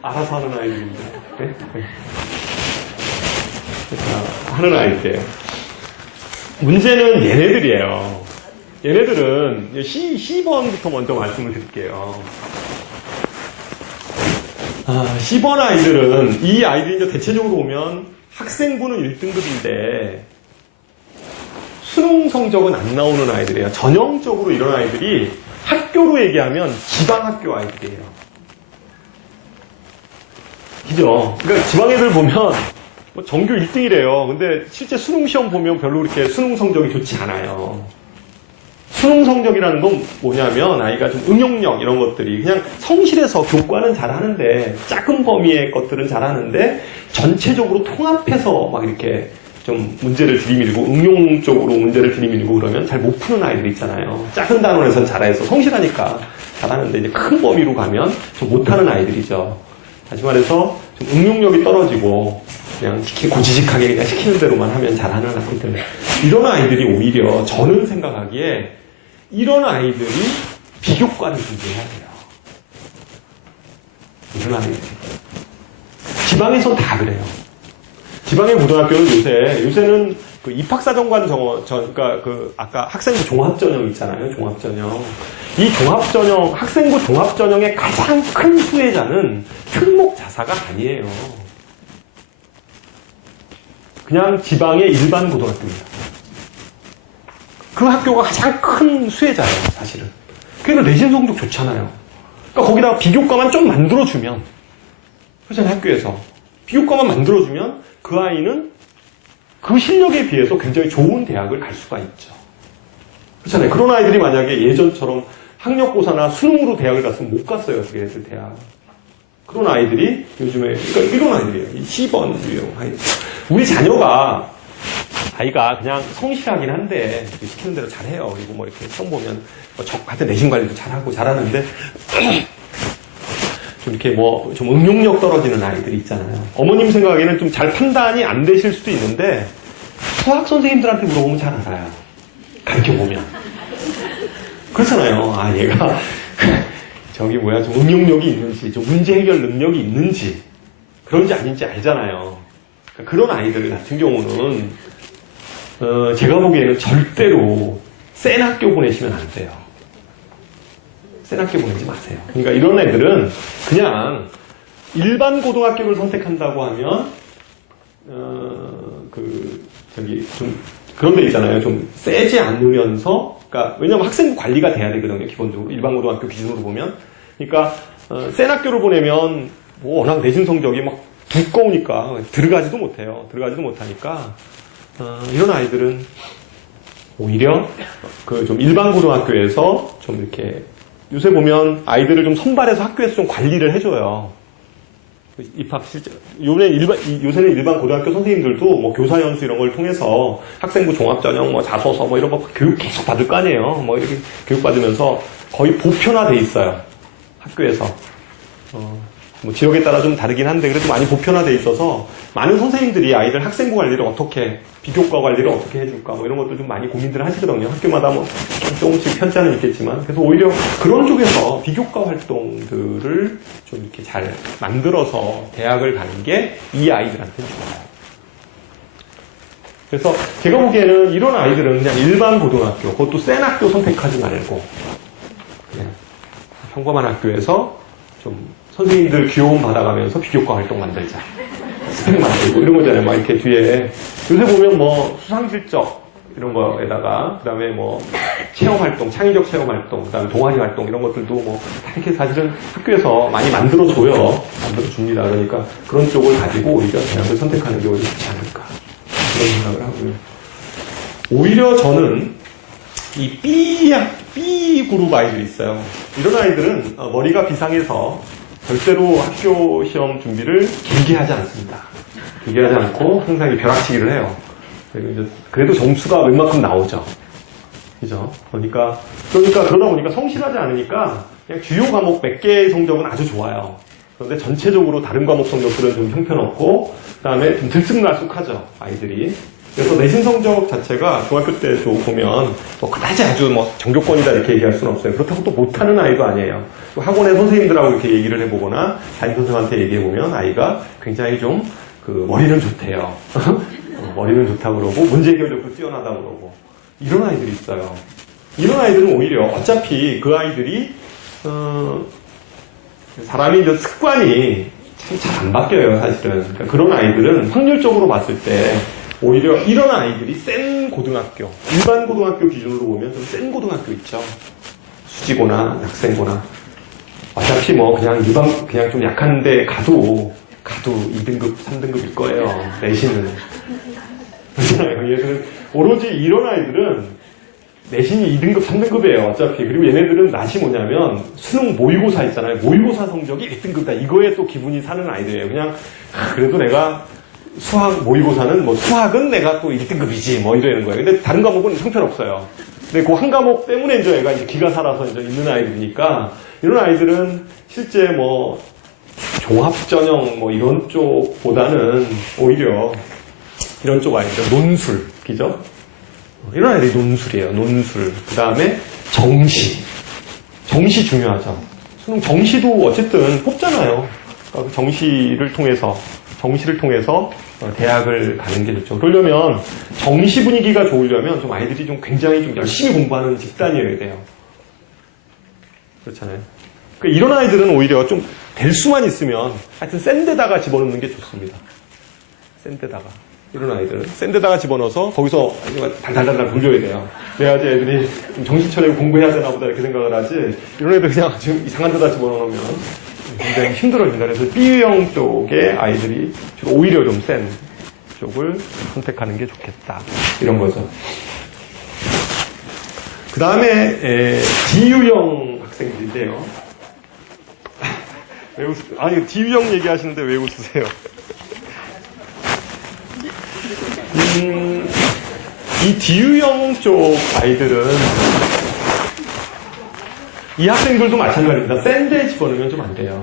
알아서 하는 아이들인데. 네? 하는 아이인데요. 문제는 얘네들이에요. 얘네들은 C번부터 먼저 말씀을 드릴게요. C번 아이들은, 이 아이들이 이제 대체적으로 보면 학생부는 1등급인데 수능 성적은 안 나오는 아이들이에요. 전형적으로 이런 아이들이 학교로 얘기하면 지방학교 아이들이에요. 그죠? 그러니까 지방 애들 보면 전교 1등이래요. 근데 실제 수능 시험 보면 별로 그렇게 수능 성적이 좋지 않아요. 수능 성적이라는 건 뭐냐면 아이가 좀 응용력 이런 것들이 그냥 성실해서 교과는 잘하는데 작은 범위의 것들은 잘하는데 전체적으로 통합해서 이렇게 좀 문제를 들이밀고 응용 쪽으로 문제를 들이밀고 그러면 잘 못 푸는 아이들 있잖아요. 작은 단원에서는 잘해서 성실하니까 잘하는데 이제 큰 범위로 가면 좀 못하는 아이들이죠. 다시 말해서 좀 응용력이 떨어지고 그냥 고지식하게 그냥 시키는 대로만 하면 잘하는 아이들. 이런 아이들이 오히려 저는 생각하기에 이런 아이들이 비교과를 준비해야 돼요. 이런 아이들. 지방에선 다 그래요. 지방의 고등학교는 요새는 그 입학사정관 그러니까 아까 학생부 종합전형 있잖아요. 종합전형. 이 종합전형, 학생부 종합전형의 가장 큰 수혜자는 특목 자사가 아니에요. 그냥 지방의 일반 고등학교입니다. 그 학교가 가장 큰 수혜자예요, 사실은. 그래서 내신 성적 좋잖아요. 그러니까 거기다가 비교과만 좀 만들어주면, 그렇잖아요, 학교에서. 비교과만 만들어주면 그 아이는 그 실력에 비해서 굉장히 좋은 대학을 갈 수가 있죠. 그렇잖아요. 그런 아이들이 만약에 예전처럼 학력고사나 수능으로 대학을 갔으면 못 갔어요, 그 애들 대학. 그런 아이들이 요즘에, 그러니까 이런 아이들이에요. 이 10원 유형 아이들. 우리 자녀가, 아이가 그냥 성실하긴 한데, 시키는 대로 잘해요. 그리고 뭐 이렇게 시험 보면, 하여튼 내신 관리도 잘하고 잘하는데, 좀 이렇게 뭐, 좀 응용력 떨어지는 아이들이 있잖아요. 어머님 생각에는 좀 잘 판단이 안 되실 수도 있는데, 수학 선생님들한테 물어보면 잘 알아요. 가르쳐보면. 그렇잖아요. 아, 얘가, 좀 응용력이 있는지, 좀 문제 해결 능력이 있는지, 그런지 아닌지 알잖아요. 그러니까 그런 아이들 같은 경우는, 제가 보기에는 절대로 센 학교 보내시면 안 돼요. 센 학교 보내지 마세요. 그러니까 이런 애들은 그냥 일반 고등학교를 선택한다고 하면, 좀, 그런 데 있잖아요. 좀 세지 않으면서, 그러니까, 왜냐면 학생부 관리가 돼야 되거든요. 기본적으로. 일반 고등학교 기준으로 보면. 그러니까, 센 학교를 보내면, 뭐 워낙 내신 성적이 막 두꺼우니까 들어가지도 못해요. 들어가지도 못하니까, 이런 아이들은 오히려 좀 일반 고등학교에서 좀 이렇게 요새 보면 아이들을 좀 선발해서 학교에서 좀 관리를 해줘요. 입학 실제 요새는 일반 고등학교 선생님들도 뭐 교사 연수 이런 걸 통해서 학생부 종합전형 뭐 자소서 뭐 이런 거 교육 계속 받을 거 아니에요. 뭐 이렇게 교육 받으면서 거의 보편화돼 있어요. 학교에서. 뭐 지역에 따라 좀 다르긴 한데 그래도 많이 보편화돼 있어서 많은 선생님들이 아이들 학생부 관리를 어떻게 비교과 관리를 어떻게 해줄까 뭐 이런 것도 좀 많이 고민들을 하시거든요. 학교마다 뭐 조금씩 편차는 있겠지만 그래서 오히려 그런 쪽에서 비교과 활동들을 좀 이렇게 잘 만들어서 대학을 가는 게 이 아이들한테는 좋아요. 그래서 제가 보기에는 이런 아이들은 그냥 일반 고등학교 그것도 센 학교 선택하지 말고 그냥 평범한 학교에서 좀 선생님들 귀여움 받아가면서 비교과 활동 만들자. 스펙 만들고 이런 거잖아요. 막 이렇게 뒤에 요새 보면 뭐 수상 실적 이런 거에다가 그다음에 뭐 체험 활동, 창의적 체험 활동, 그다음에 동아리 활동 이런 것들도 뭐 다 이렇게 사실은 학교에서 많이 만들어 줘요. 만들어 줍니다. 그러니까 그런 쪽을 가지고 오히려 대학을 선택하는 게 오히려 좋지 않을까 그런 생각을 하고요. 오히려 저는 이 B 그룹 아이들이 있어요. 이런 아이들은 머리가 비상해서 절대로 학교 시험 준비를 길게 하지 않습니다. 길게 하지 않고 항상 벼락치기를 해요. 그래도 점수가 웬만큼 나오죠. 그죠? 그러다 보니까 성실하지 않으니까 그냥 주요 과목 몇 개의 성적은 아주 좋아요. 그런데 전체적으로 다른 과목 성적들은 좀 형편없고, 그 다음에 좀 들쑥날쑥하죠, 아이들이. 그래서 내신 성적 자체가 중학교 때도 보면 뭐 그다지 아주 뭐 정교권이다 이렇게 얘기할 수는 없어요. 그렇다고 또 못하는 아이도 아니에요. 또 학원의 선생님들하고 이렇게 얘기를 해보거나 담임 선생님한테 얘기해보면 아이가 굉장히 좀 머리는 좋대요. 머리는 좋다고 그러고 문제 해결력도 뛰어나다고 그러고 이런 아이들이 있어요. 이런 아이들은 오히려 어차피 그 아이들이 사람이 이제 습관이 참 잘 안 바뀌어요, 사실은. 그러니까 그런 아이들은 확률적으로 봤을 때 오히려 이런 아이들이 센 고등학교, 일반 고등학교 기준으로 보면 좀 센 고등학교 있죠. 수지고나 약생고나. 어차피 뭐 그냥 좀 약한데 가도 2등급, 3등급일 거예요. 내신은. 그렇잖아요. 얘들은 오로지 이런 아이들은 내신이 2등급, 3등급이에요. 어차피. 그리고 얘네들은 낯이 뭐냐면 수능 모의고사 있잖아요. 모의고사 성적이 1등급이다. 이거에 또 기분이 사는 아이들이에요. 그냥 그래도 내가 수학 모의고사는 뭐 수학은 내가 또 1등급이지 뭐 이러는 거예요. 근데 다른 과목은 형편없어요. 근데 그 한 과목 때문에 이제 얘가 이제 기가 살아서 이제 있는 아이들이니까 이런 아이들은 실제 뭐 종합전형 뭐 이런 쪽보다는 오히려 이런 쪽 아이들 논술, 그죠? 이런 아이들이 논술이에요. 논술. 그 다음에 정시. 정시 중요하죠. 수능 정시도 어쨌든 뽑잖아요. 그러니까 정시를 통해서 대학을 가는 게 좋죠. 그러려면 정시 분위기가 좋으려면 좀 아이들이 좀 굉장히 좀 열심히 공부하는 집단이어야 돼요. 그렇잖아요. 그러니까 이런 아이들은 오히려 좀 될 수만 있으면 하여튼 센 데다가 집어넣는 게 좋습니다. 센 데다가. 이런 아이들은 센 데다가 집어넣어서 거기서 달달달달 돌려야 돼요. 그래야지 애들이 좀 정신 차리고 공부해야 되나 보다 이렇게 생각을 하지. 이런 애들 그냥 지금 이상한 데다 집어넣으면 굉장히 힘들어진다. 그래서 B유형 쪽의 아이들이 오히려 좀 센 쪽을 선택하는 게 좋겠다. 이런 거죠. 그 다음에 D유형 학생들인데요. 아니, 디유형 얘기하시는데 왜 웃으세요? 이 디유형 쪽 아이들은, 이 학생들도 마찬가지입니다. 샌드에 집어넣으면 좀 안 돼요.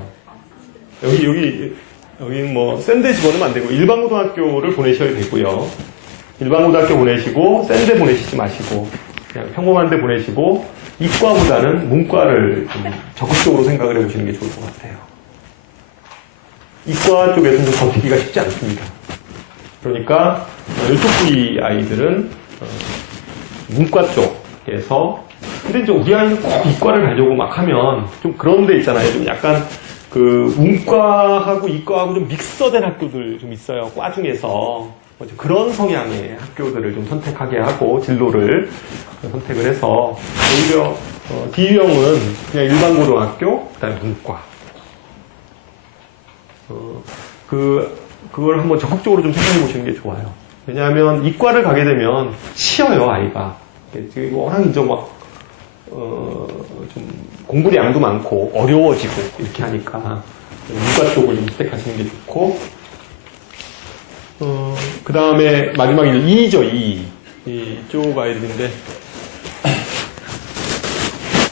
여기 뭐, 샌드에 집어넣으면 안 되고, 일반 고등학교를 보내셔야 되고요. 일반 고등학교 보내시고, 샌드에 보내시지 마시고, 그냥 평범한 데 보내시고, 이과보다는 문과를 좀 적극적으로 생각을 해보시는 게 좋을 것 같아요. 이과 쪽에서는 좀 버티기가 쉽지 않습니다. 그러니까, 이쪽 부위 아이들은, 문과 쪽에서, 근데 이제 우리 아이는 꼭 이과를 가려고 막 하면, 좀 그런 데 있잖아요. 좀 약간, 문과하고 이과하고 좀 믹서된 학교들 좀 있어요. 과 중에서. 그런 성향의 학교들을 좀 선택하게 하고, 진로를 선택을 해서, 오히려, D형은 그냥 일반 고등학교, 그 다음에 문과. 그걸 한번 적극적으로 좀 생각해 보시는 게 좋아요. 왜냐하면 이과를 가게 되면 치여요, 아이가. 워낙 이제 막, 좀 공부의 양도 많고 어려워지고 이렇게 하니까 문과 쪽을 좀 선택하시는 게 좋고, 그 다음에 마지막에 E죠, E. 이쪽 아이들인데,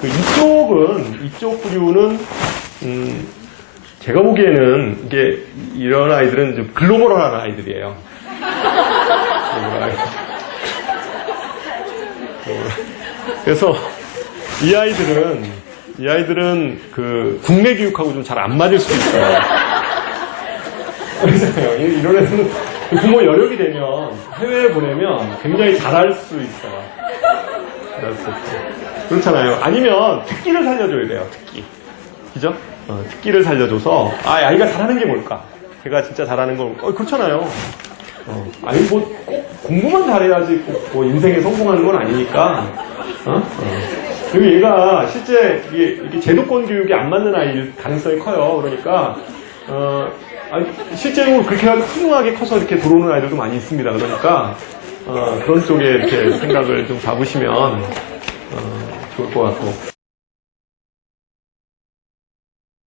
이쪽 부류는, 제가 보기에는 이게 이런 아이들은 좀 글로벌한 아이들이에요. 그래서 이 아이들은 국내 교육하고 좀 잘 안 맞을 수도 있어요. 그렇잖아요. 이런 애들은 부모 여력이 되면 해외에 보내면 굉장히 잘할 수 있어요. 그렇잖아요. 아니면 특기를 살려줘야 돼요. 특기. 그죠? 특기를 살려줘서 아이가 잘하는 게 뭘까? 걔가 진짜 잘하는 건 그렇잖아요. 아니 꼭 공부만 잘해야지 꼭 인생에 성공하는 건 아니니까. 그리고 얘가 실제 이게 제도권 교육이 안 맞는 아이일 가능성이 커요. 그러니까 실제로 그렇게 훌륭하게 커서 이렇게 들어오는 아이들도 많이 있습니다. 그러니까 그런 쪽에 이렇게 생각을 좀 잡으시면 좋을 것 같고.